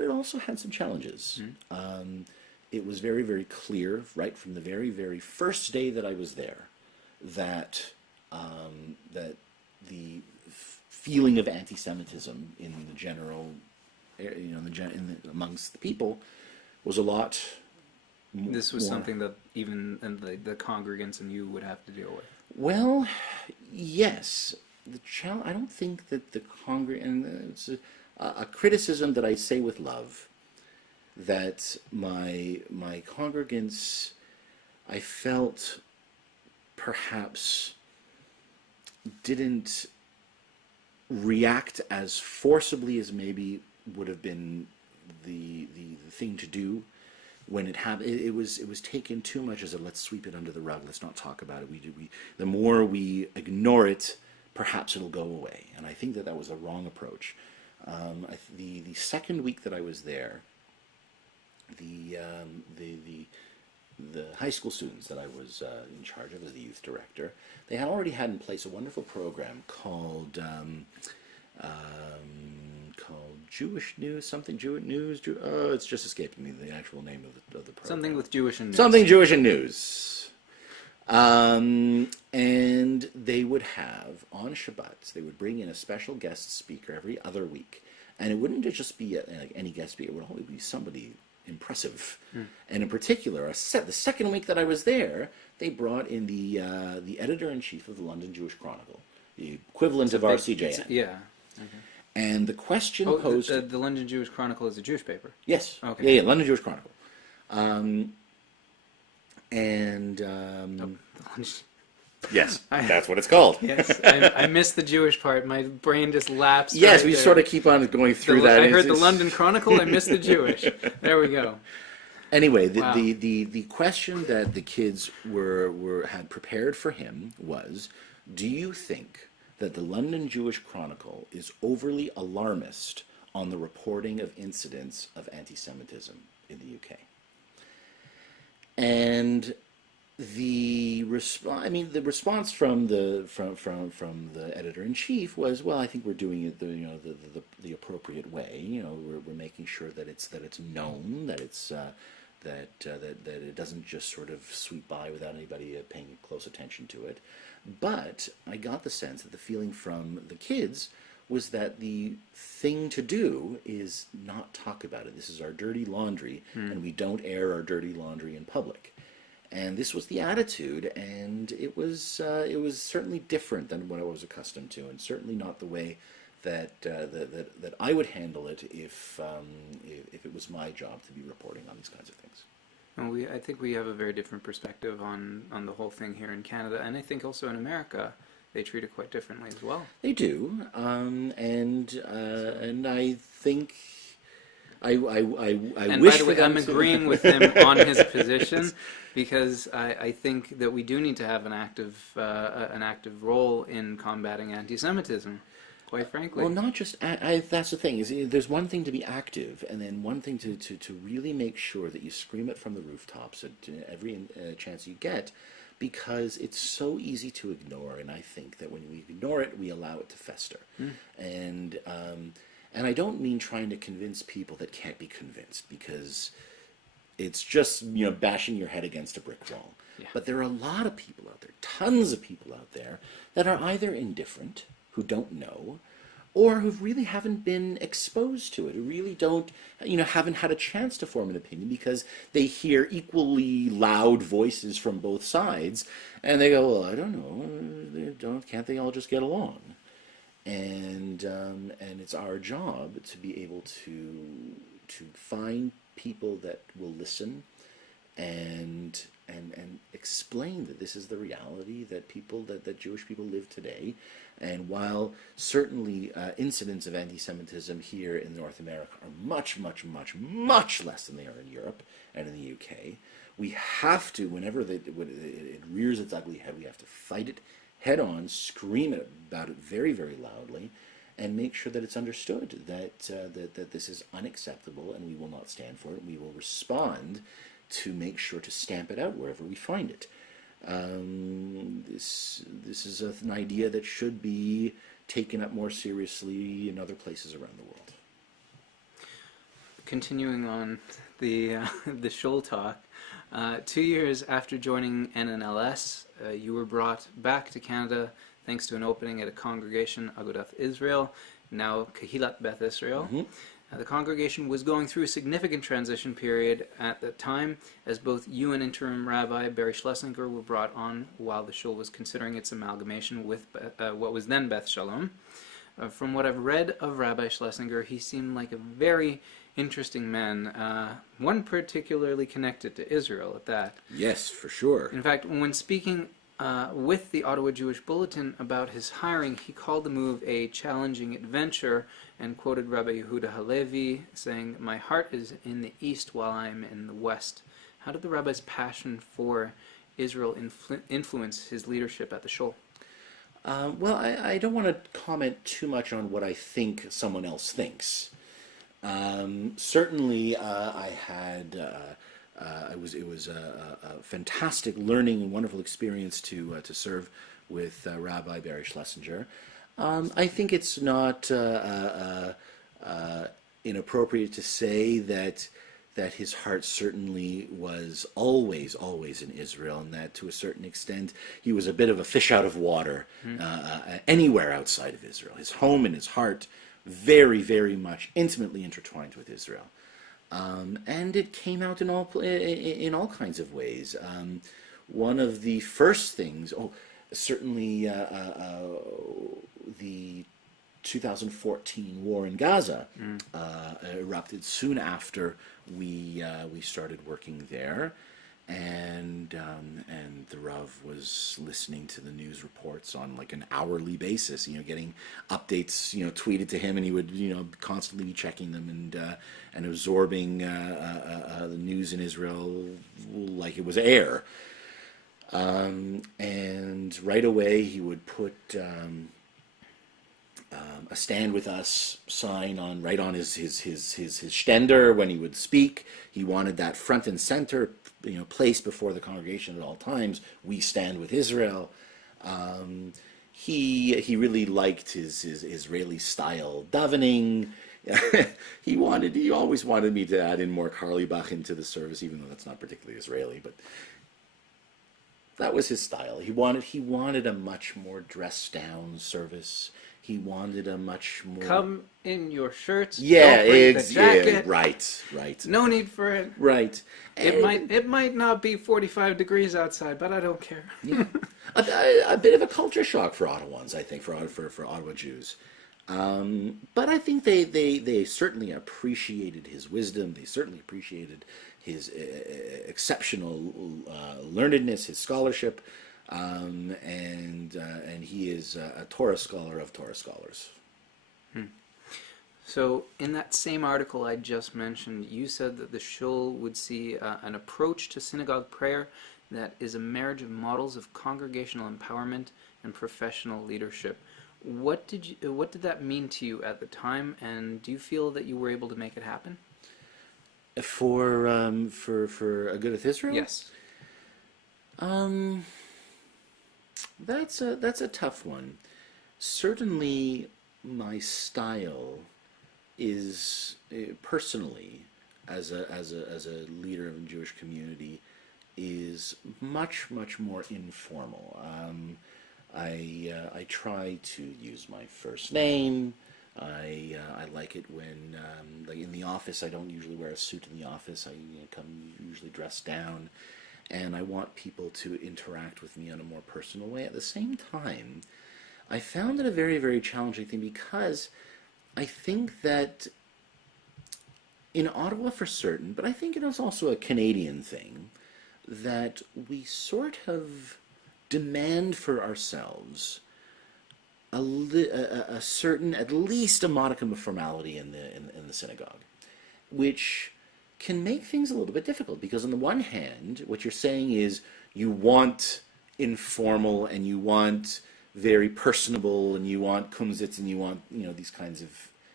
it also had some challenges. It was very, very clear right from the very, very first day that I was there that the feeling of anti-Semitism in the general, amongst the people was a lot. This was something that even the congregants and you would have to deal with. Well, yes. I don't think that the it's a criticism that I say with love, that my congregants, I felt perhaps didn't react as forcibly as maybe would have been the thing to do when it happened. It was taken too much as a let's sweep it under the rug, let's not talk about it. The more we ignore it, perhaps it'll go away. And I think that was a wrong approach. The second week that I was there, the high school students that I was in charge of as the youth director, they had already had in place a wonderful program called Jewish News, something Jewish News. It's just escaping me the actual name of the program. Something with Jewish and News. Something Jewish and News. And they would have, on Shabbat, they would bring in a special guest speaker every other week. And it wouldn't just be like any guest speaker, it would always be somebody impressive. And in particular, the second week that I was there, they brought in the editor-in-chief of the London Jewish Chronicle, the equivalent of RCJN. Yeah. Okay. And the question posed... The London Jewish Chronicle is a Jewish paper? Yes. Okay. Yeah, London Jewish Chronicle. Yes, that's what it's called. Yes, I missed the Jewish part. My brain just lapsed. Yes, right we there. sort of keep on going through that. I heard the London Chronicle. I missed the Jewish. There we go. Anyway, Wow. the question that the kids had prepared for him was, do you think that the London Jewish Chronicle is overly alarmist on the reporting of incidents of anti-Semitism in the UK? And the response from the editor-in-chief was, well, I think we're doing it the appropriate way. We're making sure that it's known, that it's that it doesn't just sort of sweep by without anybody paying close attention to it. But I got the sense that the feeling from the kids was that the thing to do is not talk about it. This is our dirty laundry, and we don't air our dirty laundry in public. And this was the attitude, and it was certainly different than what I was accustomed to, and certainly not the way that I would handle it if it was my job to be reporting on these kinds of things. And I think we have a very different perspective on the whole thing here in Canada, and I think also in America they treat it quite differently as well. They do, and I think I And wish by the for way, them I'm to- agreeing with him on his position, because I think that we do need to have an active role in combating anti-Semitism, quite frankly. Well, not just that's the thing, is there's one thing to be active, and then one thing to really make sure that you scream it from the rooftops at every chance you get, because it's so easy to ignore, and I think that when we ignore it, we allow it to fester. And I don't mean trying to convince people that can't be convinced, because it's just, bashing your head against a brick wall. Yeah. But there are a lot of people out there, tons of people out there, that are either indifferent, who don't know, or who really haven't been exposed to it, who really don't, haven't had a chance to form an opinion, because they hear equally loud voices from both sides, and they go, well, I don't know, can't they all just get along? And it's our job to be able to find people that will listen and explain that this is the reality that that Jewish people live today. And while certainly incidents of anti-Semitism here in North America are much, much, much, much less than they are in Europe and in the UK, we have to, whenever it rears its ugly head, we have to fight it head on, scream about it very, very loudly, and make sure that it's understood that this is unacceptable and we will not stand for it. We will respond to make sure to stamp it out wherever we find it. This is an idea that should be taken up more seriously in other places around the world. Continuing on the Scholl Talk, 2 years after joining NNLS, you were brought back to Canada thanks to an opening at a congregation, Agudath Israel, now Kehilat Beth Israel. Mm-hmm. The congregation was going through a significant transition period at that time, as both you and interim Rabbi Barry Schlesinger were brought on while the Scholl was considering its amalgamation with what was then Beth Shalom. From what I've read of Rabbi Schlesinger, he seemed like a very interesting man, one particularly connected to Israel at that. Yes, for sure. In fact, when speaking with the Ottawa Jewish Bulletin about his hiring, he called the move a challenging adventure and quoted Rabbi Yehuda Halevi saying, "My heart is in the east while I am in the west." How did the rabbi's passion for Israel influence his leadership at the Scholl? Well, I don't want to comment too much on what I think someone else thinks. Certainly, I had it was a fantastic learning and wonderful experience to serve with Rabbi Barry Schlesinger. I think it's not inappropriate to say that his heart certainly was always in Israel, and that to a certain extent he was a bit of a fish out of water anywhere outside of Israel. His home and his heart very, very much intimately intertwined with Israel. And it came out in all kinds of ways. One of the first things, certainly the 2014 war in Gaza erupted soon after we started working there, and the Rav was listening to the news reports on like an hourly basis, getting updates, tweeted to him, and he would, constantly be checking them and absorbing the news in Israel like it was air. And right away he would put a Stand With Us sign right on his stender when he would speak. He wanted that front and center, placed before the congregation at all times. We stand with Israel. He really liked his Israeli style davening. He always wanted me to add in more Karlibach into the service, even though that's not particularly Israeli, but that was his style. He wanted a much more dressed down service. He wanted a much more... Come in your shirts. Yeah, don't bring the jacket. Yeah, right. No need for it. Right. It might not be 45 degrees outside, but I don't care. Yeah. A bit of a culture shock for Ottawans, I think, for Ottawa Jews. But I think they certainly appreciated his wisdom. They certainly appreciated his exceptional learnedness, his scholarship, and he is a Torah scholar of Torah scholars. So, in that same article I just mentioned, you said that the Scholl would see an approach to synagogue prayer that is a marriage of models of congregational empowerment and professional leadership. What did that mean to you at the time, and do you feel that you were able to make it happen? For Agudath Israel? Yes. That's a tough one. Certainly, my style is personally, as a leader of the Jewish community, is much more informal. I try to use my first name. I like it when, like in the office, I don't usually wear a suit in the office. I come usually dressed down, and I want people to interact with me in a more personal way. At the same time, I found it a very challenging thing because I think that in Ottawa for certain, but I think it is also a Canadian thing, that we sort of demand for ourselves a certain, at least a modicum of formality in the synagogue, which can make things a little bit difficult, because on the one hand, what you're saying is you want informal and you want very personable and you want kumsitz and you want, these kinds of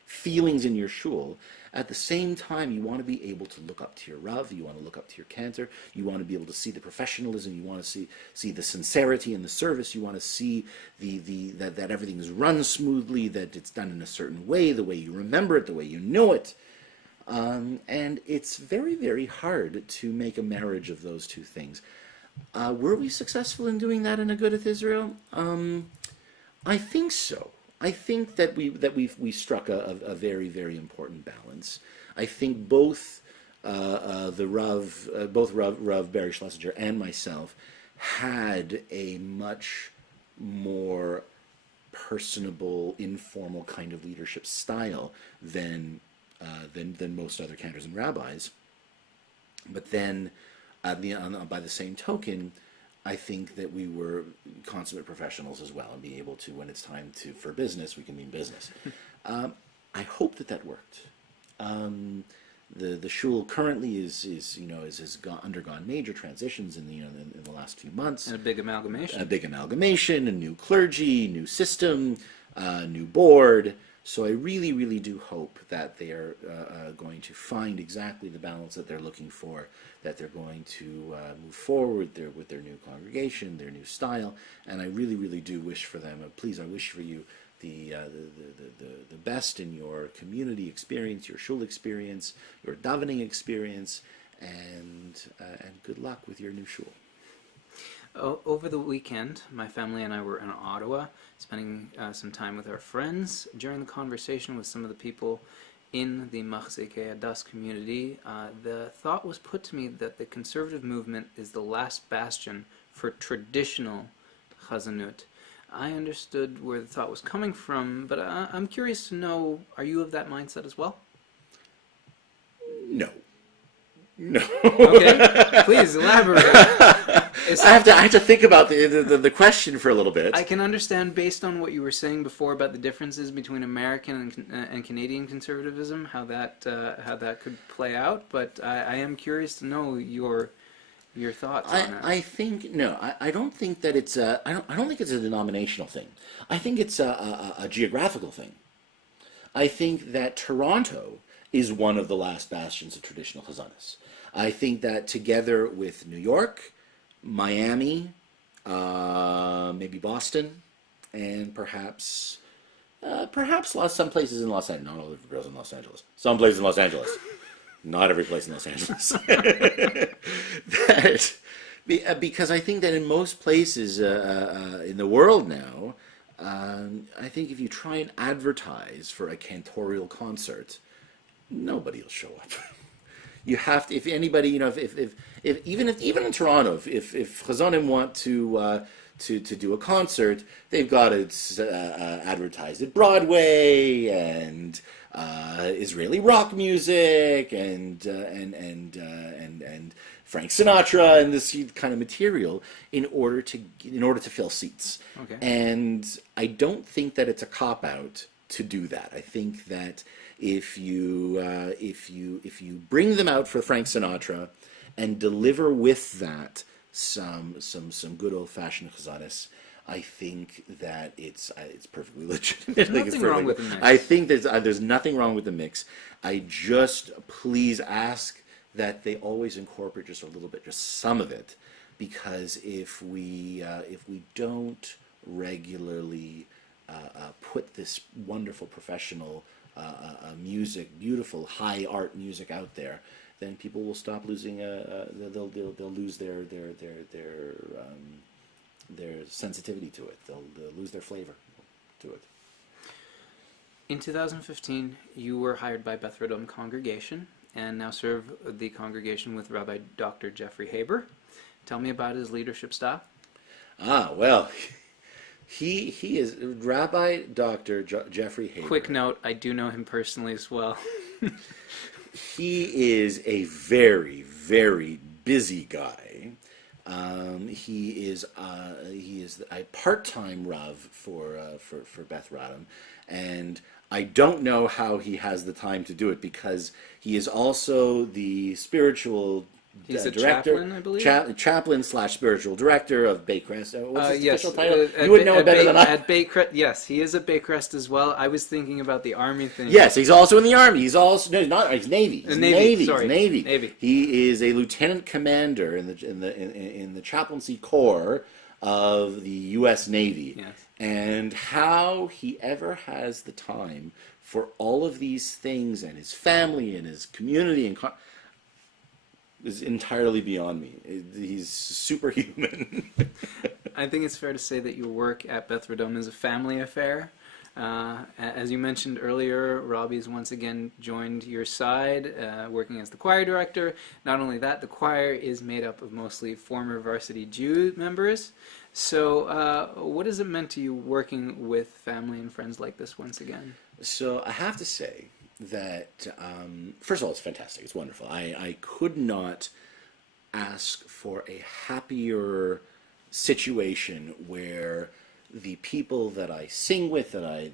feelings in your shul. At the same time, you want to be able to look up to your Rav, you want to look up to your Cantor, you want to be able to see the professionalism, you want to see the sincerity in the service, you want to see that everything is run smoothly, that it's done in a certain way, the way you remember it, the way you know it. And it's very hard to make a marriage of those two things. Were we successful in doing that in Agudath Israel? I think so. I think that we struck a very important balance. I think both Rav Barry Schlesinger and myself had a much more personable, informal kind of leadership style than most other cantors and rabbis. But then, by the same token, I think that we were consummate professionals as well, and being able to, when it's time for business, we can mean business. I hope that worked. The shul currently has undergone major transitions in the last few months. And a big amalgamation. A new clergy, new system, new board. So I really do hope that they are going to find exactly the balance that they're looking for, that they're going to move forward with their new congregation, their new style, and I really do wish for them. Please, I wish for you the best in your community experience, your shul experience, your davening experience, and good luck with your new shul. Over the weekend, my family and I were in Ottawa, spending some time with our friends. During the conversation with some of the people in the Machzekei Adas community, the thought was put to me that the conservative movement is the last bastion for traditional Chazanut. I understood where the thought was coming from, but I'm curious to know, are you of that mindset as well? No. Okay, please elaborate. I have to think about the question for a little bit. I can understand, based on what you were saying before about the differences between American and Canadian conservatism, how that could play out. But I am curious to know your thoughts on that. I think no. I don't think that it's a. I don't think it's a denominational thing. I think it's a geographical thing. I think that Toronto is one of the last bastions of traditional Chazanis. I think that together with New York, Miami, maybe Boston, and perhaps some places in Los Angeles. Not all the girls in Los Angeles. Some places in Los Angeles. Not every place in Los Angeles. Because I think that in most places in the world now, I think if you try and advertise for a cantorial concert, nobody will show up. You have to, if anybody, if even in Toronto, if Chazanim want to do a concert, they've got it advertised at Broadway and Israeli rock music and Frank Sinatra and this kind of material in order to fill seats. Okay. And I don't think that it's a cop out to do that. I think that if you bring them out for Frank Sinatra and deliver with that some good old fashioned chazanis, I think that it's perfectly legitimate. There's nothing wrong with the mix. I think there's nothing wrong with the mix. I just please ask that they always incorporate just a little bit, just some of it, because if we don't regularly put this wonderful professional music, beautiful high art music out there, then people will stop losing. They'll lose their sensitivity to it. They'll lose their flavor to it. In 2015, you were hired by Beth Radom congregation and now serve the congregation with Rabbi Dr. Jeffrey Hebert. Tell me about his leadership style. Well, he is Rabbi Dr. Jeffrey Hebert. Quick note, I do know him personally as well. He is a very, very busy guy. He is a part-time Rav for Beth Radom, and I don't know how he has the time to do it because he is also the spiritual He's a director, chaplain, I believe. Chaplain / spiritual director of Baycrest. What's his Yes, official title? You would know it better than I. At Baycrest, yes, he is at Baycrest as well. I was thinking about the army thing. Yes, he's also in the army. He's also he's Navy. He's Navy. He's Sorry, Navy. He is a lieutenant commander in the chaplaincy corps of the U.S. Navy. Yes. And how he ever has the time for all of these things and his family and his community and is entirely beyond me. He's superhuman. I think it's fair to say that your work at Beth Radom is a family affair. As you mentioned earlier, Robbie's once again joined your side, working as the choir director. Not only that, the choir is made up of mostly former Varsity Jews members. So what has it meant to you working with family and friends like this once again? So I have to say that, first of all, it's fantastic. It's wonderful. I could not ask for a happier situation where the people that I sing with, that I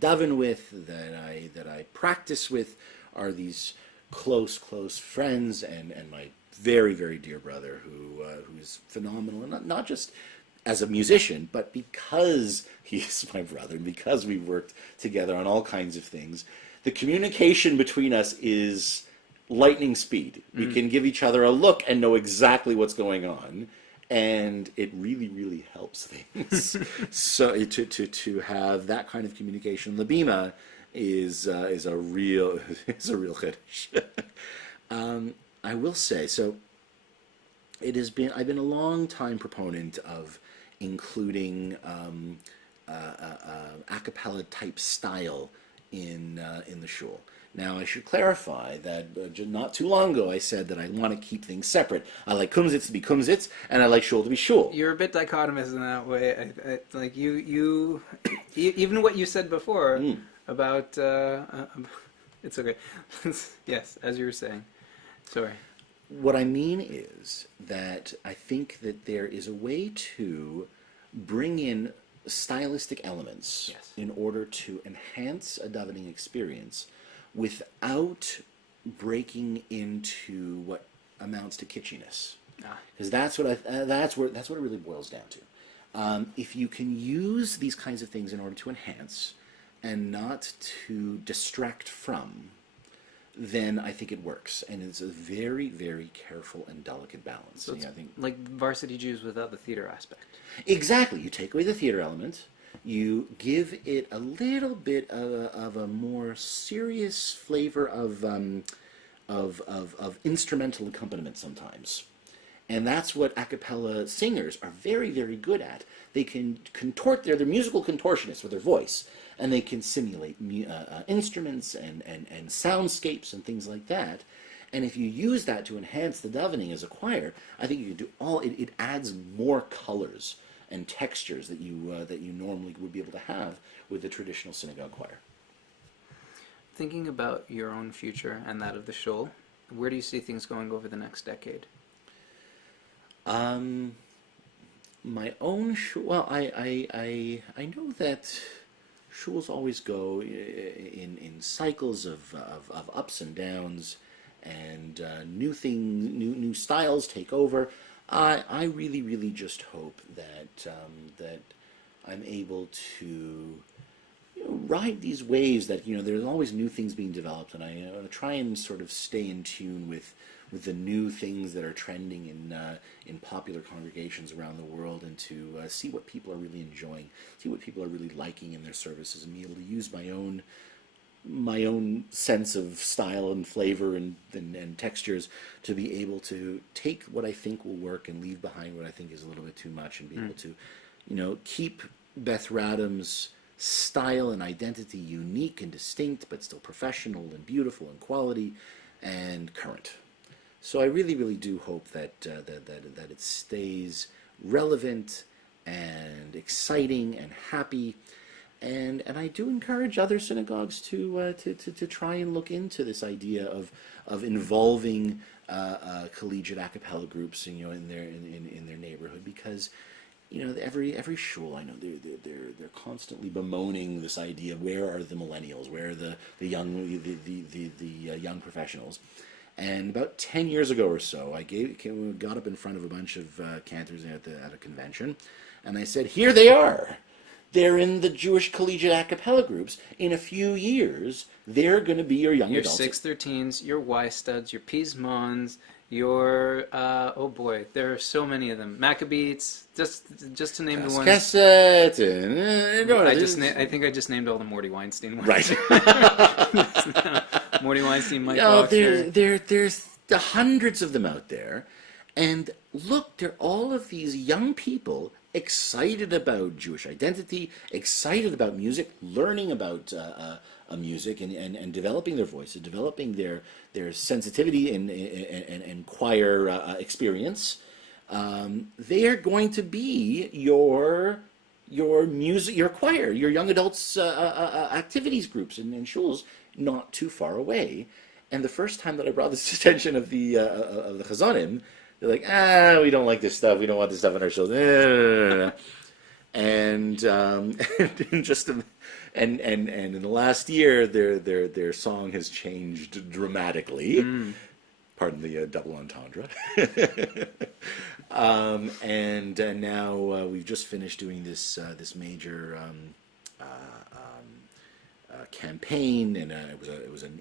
daven with, that I practice with, are these close friends and my very, very dear brother who's phenomenal, and not just as a musician, but because he's my brother and because we worked together on all kinds of things. The communication between us is lightning speed. We can give each other a look and know exactly what's going on, and it really, really helps things. So to have that kind of communication, Labima is a real chiddush. I will say, so I've been a long time proponent of including a cappella type style in the shul. Now I should clarify that not too long ago I said that I want to keep things separate. I like kumsitz to be kumsitz, and I like shul to be shul. You're a bit dichotomous in that way. Like you even what you said before about it's okay. Yes, as you were saying. Sorry. What I mean is that I think that there is a way to bring in stylistic elements in order to enhance a davening experience without breaking into what amounts to kitschiness. Because that's what it really boils down to. If you can use these kinds of things in order to enhance and not to distract from, then I think it works, and it's a very, very careful and delicate balance. So it's like Varsity Jews without the theater aspect. Exactly. You take away the theater element, you give it a little bit of a more serious flavor of instrumental accompaniment sometimes, and that's what a cappella singers are very, very good at. They can contort. They're musical contortionists with their voice. And they can simulate instruments and soundscapes and things like that. And if you use that to enhance the davening as a choir, I think you can do it adds more colors and textures that you normally would be able to have with the traditional synagogue choir. Thinking about your own future and that of the Scholl, where do you see things going over the next decade? My own shul. Well, I know that shuls always go in cycles of ups and downs, and new styles take over. I really just hope that I'm able to ride these waves. That there's always new things being developed, and I try and sort of stay in tune with the new things that are trending in popular congregations around the world, and to see what people are really enjoying, see what people are really liking in their services, and be able to use my own sense of style and flavor and textures to be able to take what I think will work and leave behind what I think is a little bit too much, and be able to keep Beth Radom's style and identity unique and distinct, but still professional and beautiful and quality and current. So I really do hope that it stays relevant and exciting and happy, and I do encourage other synagogues to try and look into this idea of involving collegiate a cappella groups in their neighborhood, because every shul, I know they're constantly bemoaning this idea: where are the millennials? Where are the young professionals? And about 10 years ago or so, I got up in front of a bunch of cantors at a convention, and I said, "Here they are. They're in the Jewish collegiate a cappella groups. In a few years, they're going to be your young adults." Your 613s, your Y studs, your Pismons, your oh boy, there are so many of them. Maccabees, just to name the ones. Cassette. I think I just named all the Morty Weinstein ones. Right. Morty Weinstein, Mike Boxer. There's the hundreds of them out there, and look, they're all of these young people excited about Jewish identity, excited about music, learning about music, and developing their voices, developing their sensitivity and choir experience. They are going to be your music, your choir, your young adults activities groups and shuls not too far away. And the first time that I brought this attention of the Chazanim, they're like, we don't like this stuff. We don't want this stuff in our shows. And in the last year, their song has changed dramatically. Pardon the double entendre. And now we've just finished doing this major campaign, and it was an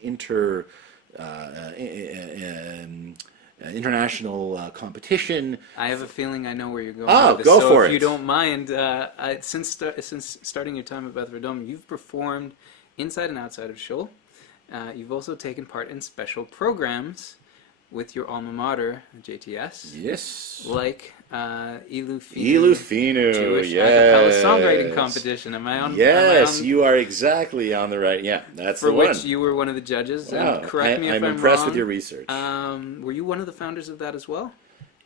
international competition. I have a feeling I know where you're going. Oh, with this. go so for if it. you don't mind, since starting your time at Beth Radom, you've performed inside and outside of Scholl. You've also taken part in special programs with your alma mater, JTS. Yes. Like Ilu Finu, Jewish yes. a cappella songwriting competition. Am I on? Yes, you are exactly on the right. Yeah, that's the one. For which you were one of the judges. Wow. And correct me if I'm impressed wrong. with your research. Were you one of the founders of that as well?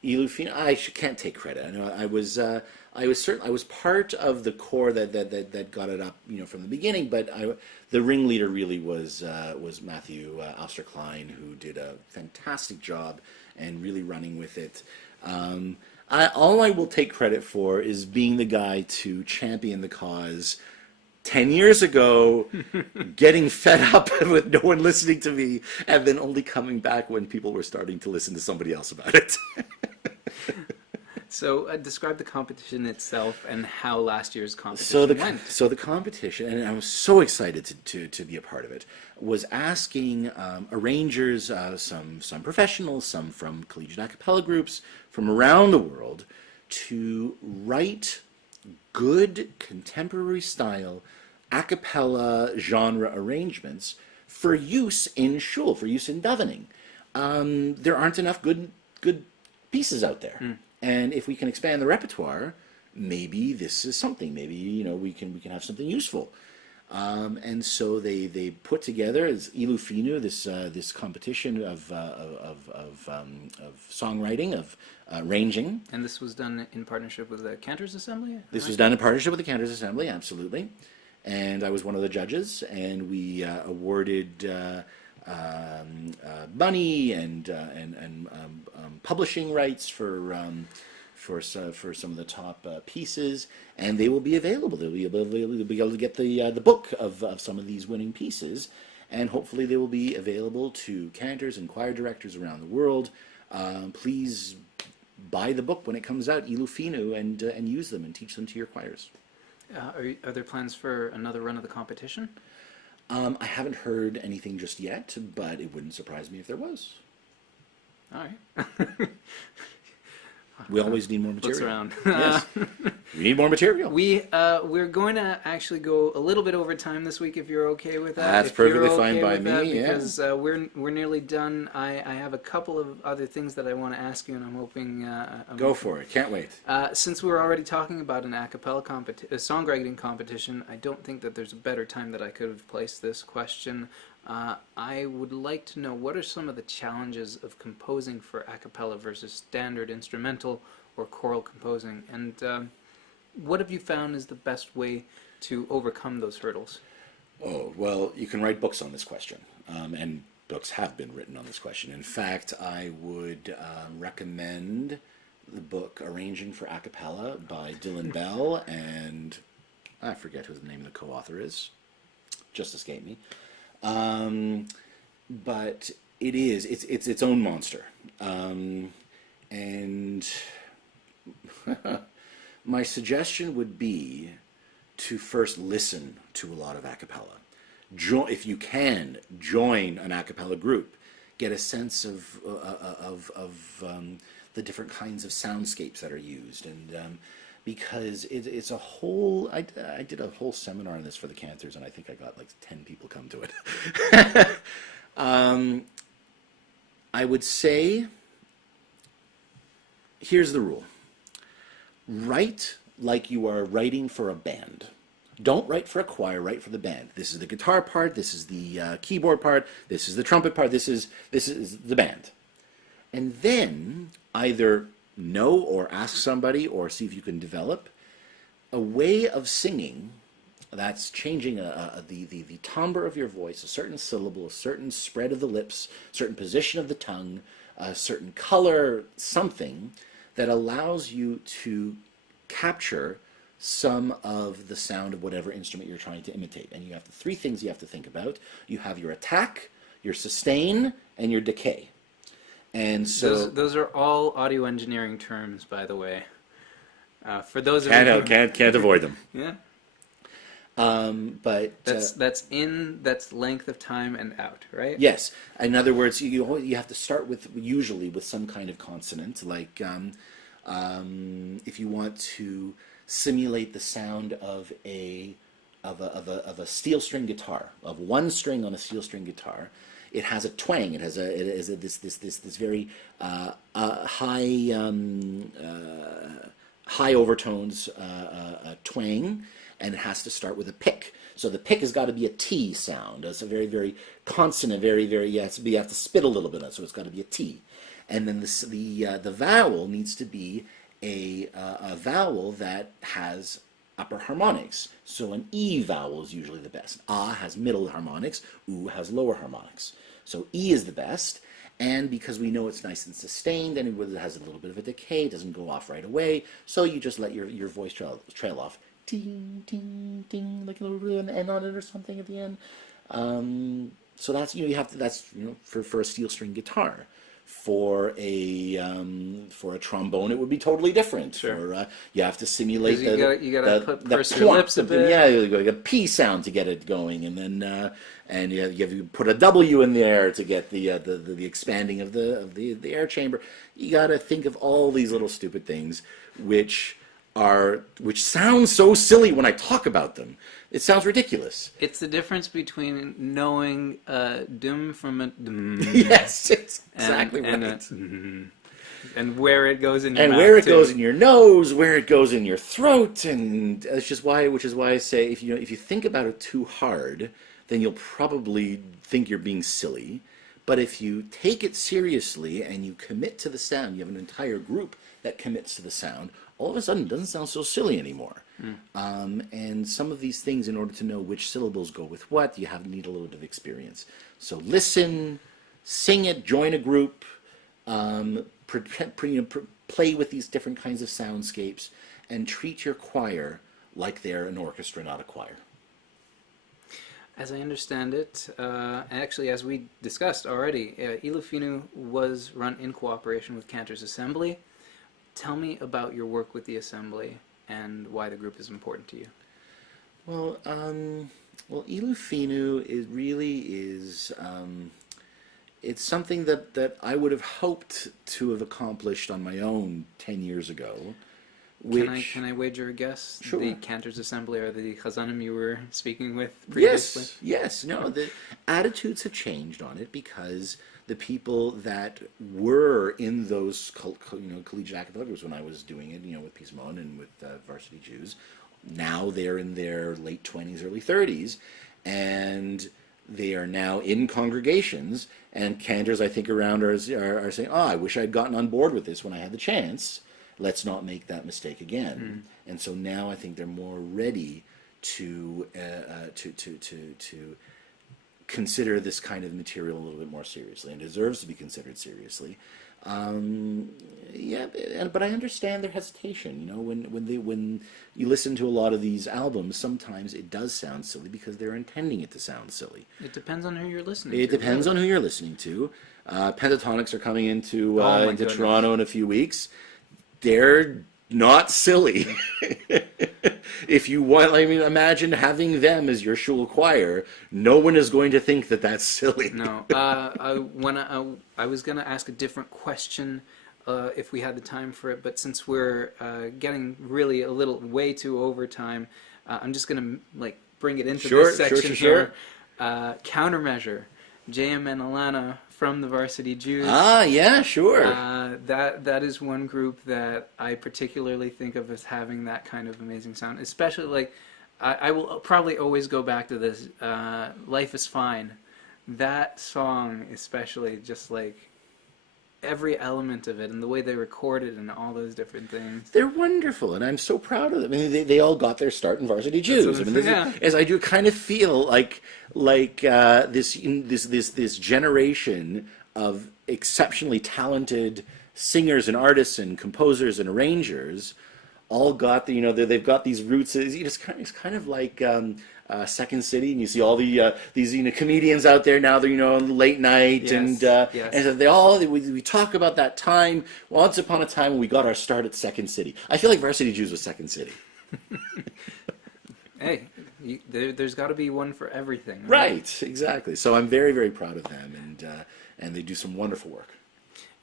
Ilu Finu, I can't take credit. I know I was part of the core that got it up, from the beginning. But the ringleader really was Matthew Austerklein, who did a fantastic job and really running with it. All I will take credit for is being the guy to champion the cause 10 years ago, getting fed up with no one listening to me, and then only coming back when people were starting to listen to somebody else about it. So describe the competition itself and how last year's competition went. So the competition, and I was so excited to be a part of it, was asking arrangers, some professionals, some from collegiate a cappella groups from around the world, to write good contemporary style a cappella genre arrangements for use in shul, for use in davening. There aren't enough good pieces out there. And if we can expand the repertoire, maybe this is something. Maybe we can have something useful. And so they put together as Ilufinu this competition of songwriting, of arranging. And this was done in partnership with the Cantors Assembly? This was done in partnership with the Cantors Assembly, absolutely. And I was one of the judges, and we awarded money and publishing rights for some of the top pieces, and they will be available. They'll be able to get the book of some of these winning pieces, and hopefully they will be available to cantors and choir directors around the world. Please buy the book when it comes out, Ilufinu, and use them and teach them to your choirs. Are there plans for another run of the competition? I haven't heard anything just yet, but it wouldn't surprise me if there was. All right. We always need more material. Looks around. Yes. We need more material. We're going to actually go a little bit over time this week, if you're okay with that. That's if you're perfectly okay fine by with that, me, yeah. Because we're nearly done. I have a couple of other things that I want to ask you, and I'm hoping... Go for it. Can't wait. Since we're already talking about an a cappella songwriting competition, I don't think that there's a better time that I could have placed this question. I would like to know, what are some of the challenges of composing for a cappella versus standard instrumental or choral composing, and what have you found is the best way to overcome those hurdles? Oh, well, you can write books on this question, and books have been written on this question. In fact, I would recommend the book Arranging for A Cappella by Dylan Bell, and I forget who the name of the co-author is, just escaped me. But it's its own monster. And my suggestion would be to first listen to a lot of a cappella. If you can, join an a cappella group. Get a sense of the different kinds of soundscapes that are used, and because it's a whole... I did a whole seminar on this for the Cantors, and I think I got like 10 people come to it. I would say, here's the rule. Write like you are writing for a band. Don't write for a choir, write for the band. This is the guitar part, this is the keyboard part, this is the trumpet part, this is the band. And then either know or ask somebody or see if you can develop a way of singing that's changing the timbre of your voice, a certain syllable, a certain spread of the lips, certain position of the tongue, a certain color, something that allows you to capture some of the sound of whatever instrument you're trying to imitate. And you have three things you have to think about. You have your attack, your sustain, and your decay. And so those are all audio engineering terms, by the way. For those of you can't avoid them. Yeah. But that's length of time and out, right? Yes. In other words, you have to start usually with some kind of consonant, like if you want to simulate the sound of a steel string guitar, of one string on a steel string guitar. It has a twang. It has this very high overtones twang, and it has to start with a pick. So the pick has got to be a T sound. It's a very, very consonant, very, very, you have to spit a little bit on it, so it's got to be a T. And then the vowel needs to be a vowel that has upper harmonics. So an E vowel is usually the best. A has middle harmonics, U has lower harmonics. So E is the best, and because we know it's nice and sustained, and it has a little bit of a decay, it doesn't go off right away, so you just let your voice trail off. Ting, ting, ting, like a little bit of an N on it or something at the end. So that's, for a steel string guitar. For a trombone, it would be totally different. Sure. You have to simulate you gotta purse your lips a bit. Yeah, you got a P sound to get it going, and then you have to put a W in there to get the expanding of the air chamber. You got to think of all these little stupid things, which sound so silly when I talk about them. It sounds ridiculous. It's the difference between knowing dum from a dum. Yes, it's exactly right. And where it goes in your and mouth, where it too. goes in your nose, where it goes in your throat, and which is why I say if you think about it too hard, then you'll probably think you're being silly. But if you take it seriously and you commit to the sound, you have an entire group that commits to the sound, all of a sudden it doesn't sound so silly anymore. And some of these things, in order to know which syllables go with what, you need a little bit of experience. So listen, sing it, join a group, play with these different kinds of soundscapes, and treat your choir like they're an orchestra, not a choir. As I understand it, actually, as we discussed already, Ilufinu was run in cooperation with Cantors Assembly. Tell me about your work with the Assembly and why the group is important to you. Well, Ilufinu is it's something that I would have hoped to have accomplished on my own 10 years ago. Can I wager a guess? Sure. The Cantors Assembly are the Chazanim you were speaking with previously? Yes. No, the attitudes have changed on it because the people that were in those collegiate acapella groups when I was doing it, with Peace Mon and with Varsity Jews, now they're in their late 20s, early 30s, and they are now in congregations, and cantors, I think, around are saying, I wish I'd gotten on board with this when I had the chance. Let's not make that mistake again. And so now I think they're more ready to consider this kind of material a little bit more seriously, and deserves to be considered seriously. But I understand their hesitation. When you listen to a lot of these albums, sometimes it does sound silly because they're intending it to sound silly. It depends on who you're listening to. It depends on who you're listening to. Pentatonics are coming into goodness. Toronto in a few weeks. They're not silly. If you want, imagine having them as your shul choir. No one is going to think that that's silly. No. I was going to ask a different question if we had the time for it, but since we're getting really a little way too over time, I'm just going to bring it into this section here. Countermeasure. JM and Alana from the Varsity Jews. Yeah, sure. That is one group that I particularly think of as having that kind of amazing sound. Especially, I will probably always go back to this, Life is Fine. That song especially, just every element of it and the way they record it and all those different things. They're wonderful, and I'm so proud of them. They all got their start in Varsity Jews. As I do kind of feel like this generation of exceptionally talented singers and artists and composers and arrangers all got they've got these roots. It's kind of like Second City, and you see all these comedians out there now. They're on late night, and so we talk about that time. Once upon a time when we got our start at Second City. I feel like Varsity Jews was Second City. Hey, there's got to be one for everything. Right, exactly. So I'm very, very proud of them, and they do some wonderful work.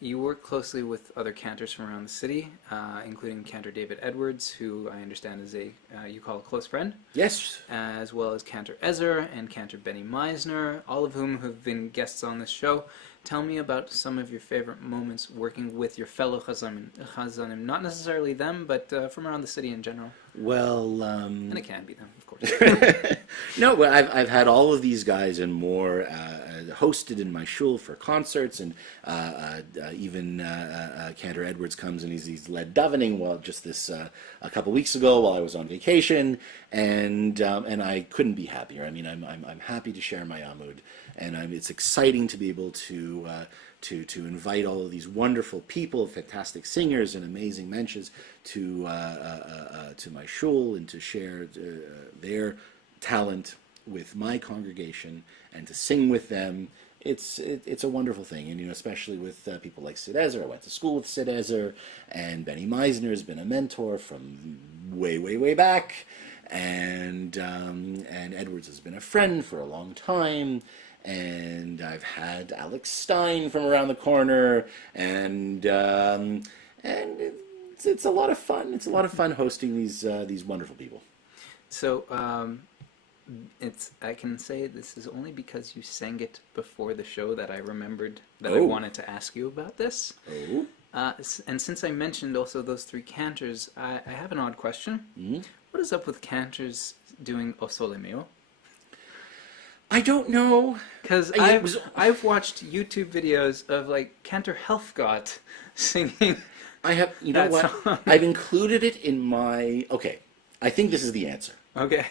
You work closely with other cantors from around the city, including Cantor David Edwards, who I understand is you call a close friend. Yes. As well as Cantor Ezer and Cantor Benny Meisner, all of whom have been guests on this show. Tell me about some of your favorite moments working with your fellow Chazanim. Not necessarily them, but from around the city in general. Well, and it can be them, of course. No, but I've had all of these guys and more hosted in my shul for concerts, and even Cantor Edwards comes and he's led davening a couple weeks ago while I was on vacation, and I couldn't be happier. I'm happy to share my Amud, and it's exciting to be able to invite all of these wonderful people, fantastic singers and amazing mensches to my shul and to share their talent with my congregation and to sing with them. It's a wonderful thing, and especially with people like Sid Ezer. I went to school with Sid Ezer, and Benny Meisner has been a mentor from way back, and Edwards has been a friend for a long time. And I've had Alex Stein from around the corner, and it's a lot of fun. It's a lot of fun hosting these wonderful people. So I can say this is only because you sang it before the show that I remembered that I wanted to ask you about this. Oh. And since I mentioned also those three cantors, I have an odd question. Mm-hmm. What is up with cantors doing O Sole Mio? I don't know. Because I've watched YouTube videos of like Cantor Helfgott singing. I have, you know what? Song. I've included it in my, okay, I think this is the answer. Okay.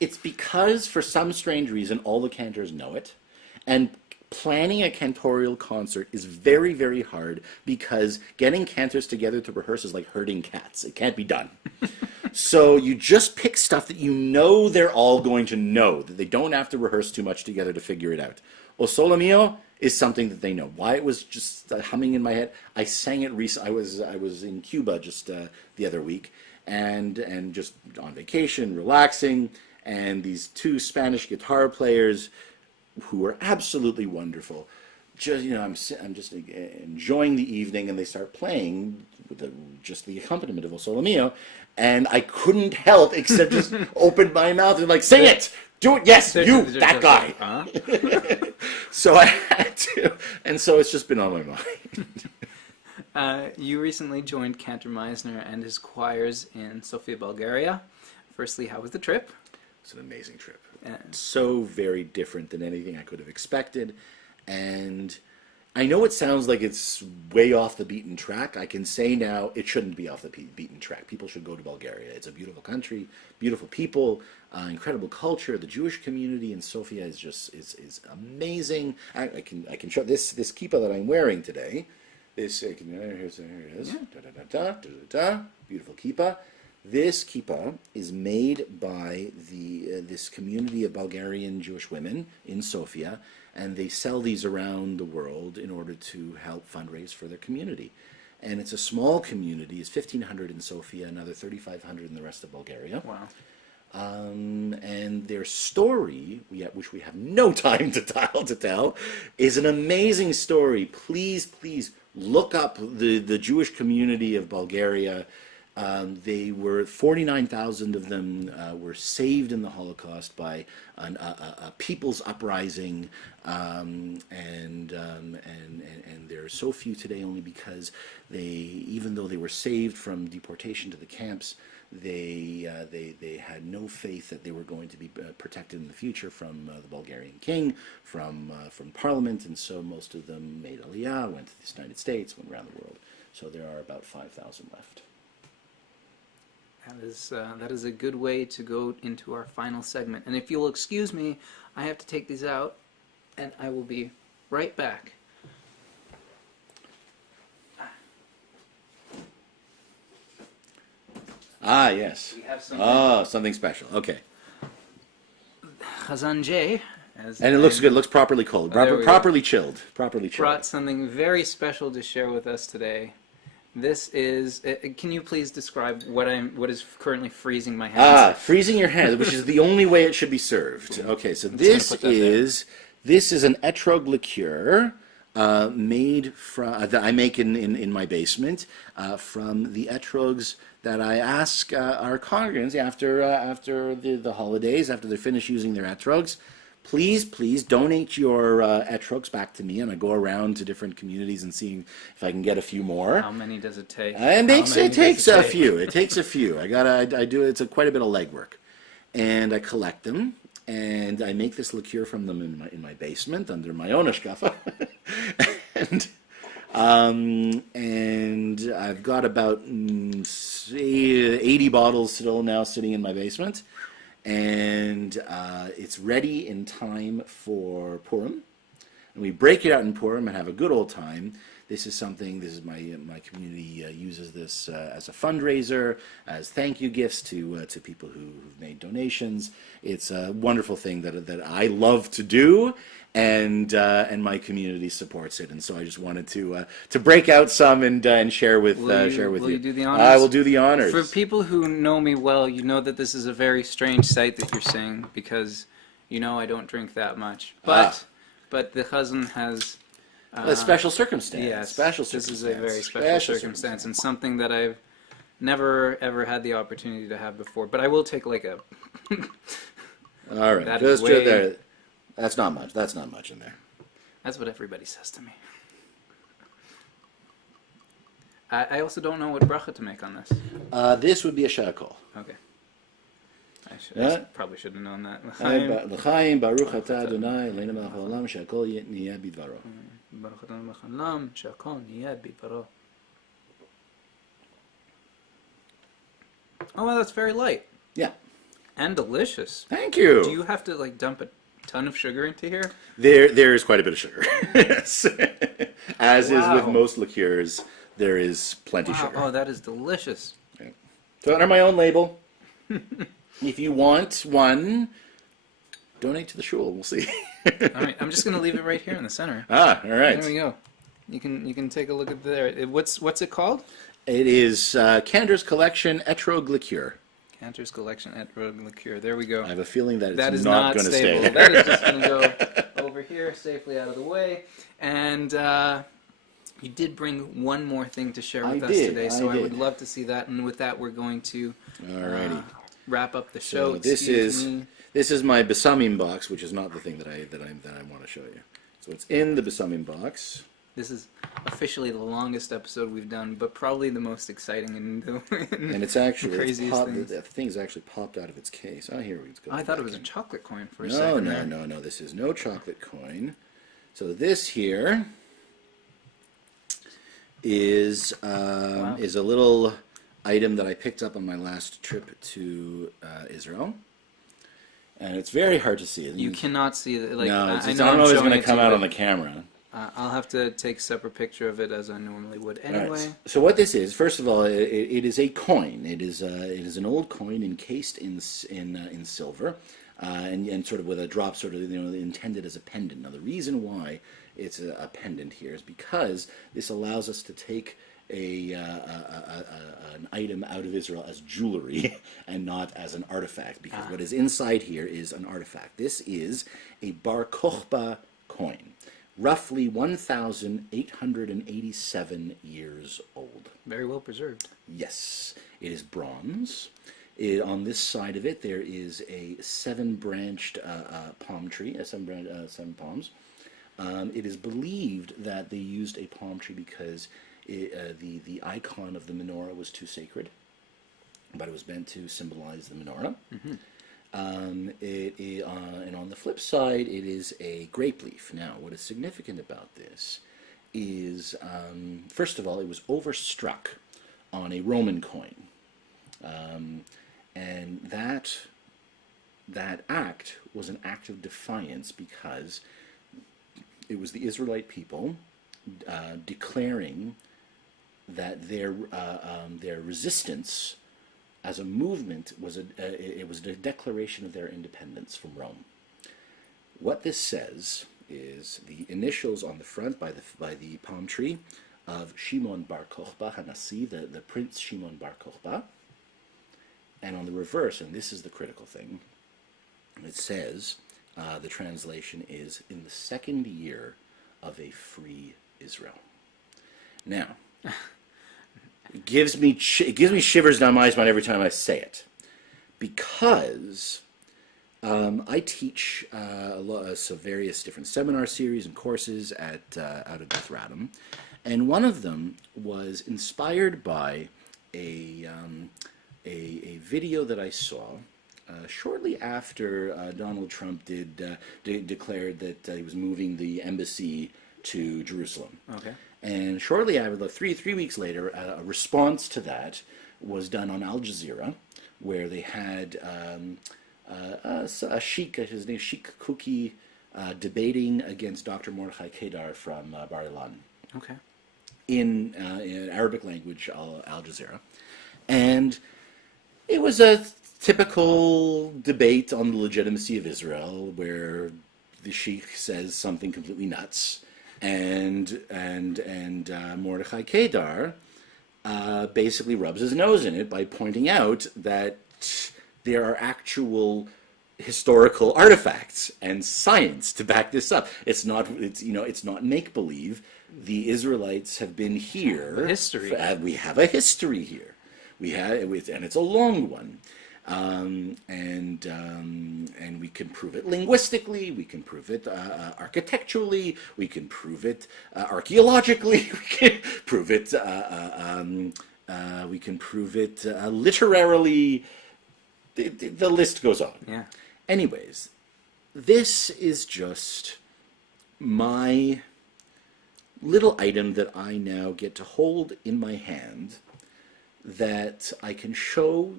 It's because for some strange reason all the cantors know it, and planning a cantorial concert is very, very hard because getting cantors together to rehearse is like herding cats. It can't be done. So you just pick stuff that you know they're all going to know, that they don't have to rehearse too much together to figure it out. O Sole Mio is something that they know. Why it was just humming in my head. I sang it recently. I was in Cuba just the other week, and just on vacation, relaxing, and these two Spanish guitar players who were absolutely wonderful. Just I'm just enjoying the evening, and they start playing with just the accompaniment of O Sole Mio, and I couldn't help except just open my mouth and like, sing it, do it, yes, you, that guy. So I had to, and so it's just been on my mind. You recently joined Cantor Meisner and his choirs in Sofia, Bulgaria. Firstly, how was the trip? It's an amazing trip. So very different than anything I could have expected. And I know it sounds like it's way off the beaten track. I can say now it shouldn't be off the beaten track. People should go to Bulgaria. It's a beautiful country, beautiful people, incredible culture. The Jewish community in Sofia is just is amazing. I can show this kippah that I'm wearing today. Here it is. Yeah. Beautiful kippah. This kippah is made by this community of Bulgarian Jewish women in Sofia, and they sell these around the world in order to help fundraise for their community. And it's a small community. It's 1,500 in Sofia, another 3,500 in the rest of Bulgaria. Wow. And their story, which we have no time to tell, is an amazing story. Please look up the Jewish community of Bulgaria. They were 49,000 of them were saved in the Holocaust by a people's uprising, and there are so few today only because even though they were saved from deportation to the camps, they had no faith that they were going to be protected in the future from the Bulgarian king, from Parliament, and so most of them made Aliyah, went to the United States, went around the world. So there are about 5,000 left. That is a good way to go into our final segment. And if you'll excuse me, I have to take these out, and I will be right back. Ah, yes. We have something. Something special. Okay. Chazzan J. And it looks good. It looks properly cold. Properly chilled. Properly chilled. Brought something very special to share with us today. This is. Can you please describe what is currently freezing my hands? Freezing your hands, which is the only way it should be served. Okay, so this is an etrog liqueur made from that I make in my basement from the etrogs that I ask our congregants after the holidays, after they're finished using their etrogs. Please donate your etrogs back to me, and I go around to different communities and seeing if I can get a few more. How many does it take? It takes a few. It takes a few. I do. It's quite a bit of legwork, and I collect them, and I make this liqueur from them in my basement under my own ashkafa, and I've got about 80 bottles still now sitting in my basement. And it's ready in time for Purim. And we break it out in Purim and have a good old time. This is my community uses this as a fundraiser, as thank you gifts to people who've made donations. It's a wonderful thing that I love to do, and my community supports it. And so I just wanted to break out some and share with you. Will you do the honors? I will do the honors. For people who know me well, you know that this is a very strange sight that you're seeing, because I don't drink that much. But the Chazzan has a special circumstance. Yes, special this circumstance. is a very special circumstance, and something that I've never ever had the opportunity to have before. But I will take like a. All right, that's not much. That's not much in there. That's what everybody says to me. I also don't know what bracha to make on this. This would be a shakol. Okay. I probably should have known that. L'chaim, baruch atah Adonai, Eloheinu melech haolam, she'akol niyeh bidvaro. Baruch atah melech haolam, she'akol niyeh bidvaro. Oh, well, that's very light. Yeah. And delicious. Thank you. Do you have to like dump a ton of sugar into here? There is quite a bit of sugar. Yes. As is Wow. with most liqueurs, there is plenty Wow. sugar. Oh, that is delicious. Okay. So under my own label, if you want one, donate to the shul. We'll see. All right, I'm just gonna leave it right here in the center. All right. There we go. You can take a look at there. What's it called? It is Cantors Collection Etrog Liqueur. Cantors Collection Etrog Liqueur. There we go. I have a feeling that That it's is not not going to stable. stay. That is just going to go over here, safely out of the way. And you did bring one more thing to share with us today, so I would love to see that. And with that, we're going to wrap up the show. So this is my besamim box, which is not the thing that I want to show you. So it's in the besamim box. This is officially the longest episode we've done, but probably the most exciting and it's actually craziest things. The thing's actually popped out of its case. Oh, here we go. I thought it was a chocolate coin for a No, second. no. This is no chocolate coin. So this here is a little item that I picked up on my last trip to Israel. And it's very hard to see. You cannot see it. Like, no, I I don't know if it's going to come out but on the camera. I'll have to take a separate picture of it as I normally would. Anyway. Right. So what this is, first of all, it is a coin. It is an old coin encased in silver, and sort of with a drop, sort of intended as a pendant. Now the reason why it's a pendant here is because this allows us to take an item out of Israel as jewelry and not as an artifact, because what is inside here is an artifact. This is a Bar Kokhba coin, roughly 1,887 years old. Very well preserved. Yes, it is bronze. On this side of it, there is a seven-branched palm tree, seven palms. It is believed that they used a palm tree because the icon of the menorah was too sacred, but it was meant to symbolize the menorah. Mm-hmm. And on the flip side, it is a grape leaf. Now, what is significant about this is, first of all, it was overstruck on a Roman coin. And that act was an act of defiance because it was the Israelite people declaring that their resistance as a movement was a declaration of their independence from Rome. What this says is the initials on the front by the palm tree of Shimon Bar Kokhba Hanasi, the Prince Shimon Bar Kokhba, and on the reverse, and this is the critical thing, it says, the translation is, in the second year of a free Israel. Now, it gives me shivers down my spine every time I say it, because I teach various different seminar series and courses out of Beth Radom, and one of them was inspired by a video that I saw shortly after Donald Trump declared that he was moving the embassy to Jerusalem. Okay. And shortly after, like three weeks later, a response to that was done on Al Jazeera, where they had a sheikh, his name is Sheikh Kuki, debating against Dr. Mordechai Kedar from Bar Ilan. Okay. In Arabic language, Al Jazeera. And it was a typical debate on the legitimacy of Israel, where the sheikh says something completely nuts, and Mordechai Kedar basically rubs his nose in it by pointing out that there are actual historical artifacts and science to back this up. It's not make believe. The Israelites have been here. History. We have a history here. And it's a long one. And we can prove it linguistically, we can prove it architecturally, we can prove it archaeologically, we can prove it literarily. The list goes on. Yeah. Anyways, this is just my little item that I now get to hold in my hand that I can show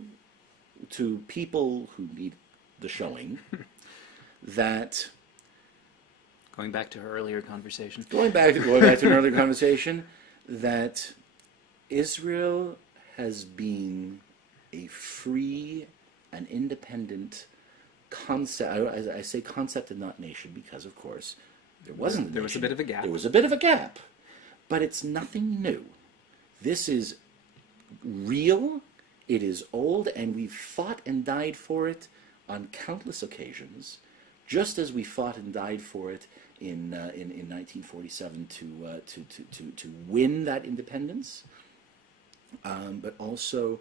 to people who need the showing that... Going back to her earlier conversation. Going back to an earlier conversation, that Israel has been a free and independent concept. I say concept and not nation because, of course, there was a bit of a gap. There was a bit of a gap, but it's nothing new. This is real. It is old, and we've fought and died for it on countless occasions, just as we fought and died for it in 1947 to win that independence, but also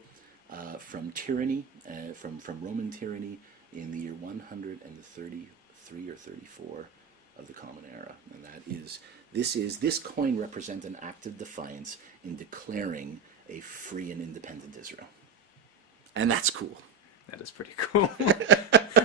from tyranny, from Roman tyranny in the year 133 or 34 of the Common Era. And this coin represents an act of defiance in declaring a free and independent Israel. And that's cool. That is pretty cool.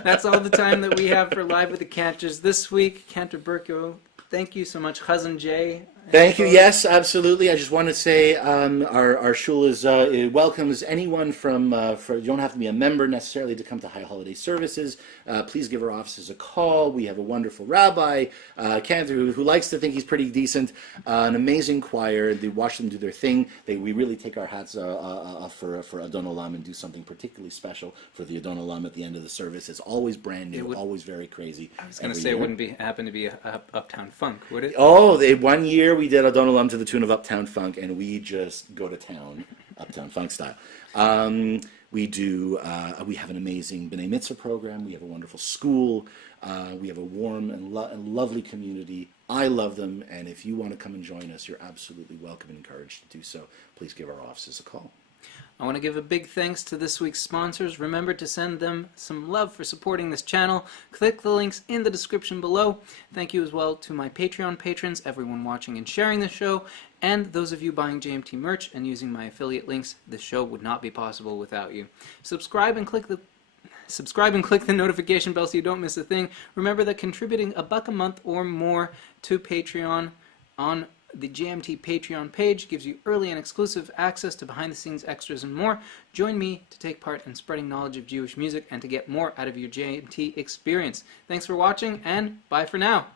That's all the time that we have for Live with the Cantors this week. Cantor Burko, thank you so much. Chazzan J. Thank you. Yes, absolutely. I just want to say our shul it welcomes anyone from, you don't have to be a member necessarily to come to High Holiday services. Please give our offices a call. We have a wonderful rabbi, Cantor, who likes to think he's pretty decent, an amazing choir. They watch them do their thing. We really take our hats off for Adon Olam and do something particularly special for the Adon Olam at the end of the service. It's always brand new, always very crazy. I was going to say it wouldn't happen to be Uptown Funk, would it? Oh, 1 year we did Adon Olam to the tune of Uptown Funk, and we just go to town, Uptown Funk style. We have an amazing B'nai Mitzvah program. We have a wonderful school. We have a warm and lovely community. I love them, and if you want to come and join us, you're absolutely welcome and encouraged to do so. Please give our offices a call. I want to give a big thanks to this week's sponsors. Remember to send them some love for supporting this channel. Click the links in the description below. Thank you as well to my Patreon patrons, everyone watching and sharing the show, and those of you buying JMT merch and using my affiliate links. This show would not be possible without you. Subscribe and click the notification bell so you don't miss a thing. Remember that contributing $1 a month or more to Patreon on the JMT Patreon page gives you early and exclusive access to behind-the-scenes extras and more. Join me to take part in spreading knowledge of Jewish music and to get more out of your JMT experience. Thanks for watching, and bye for now.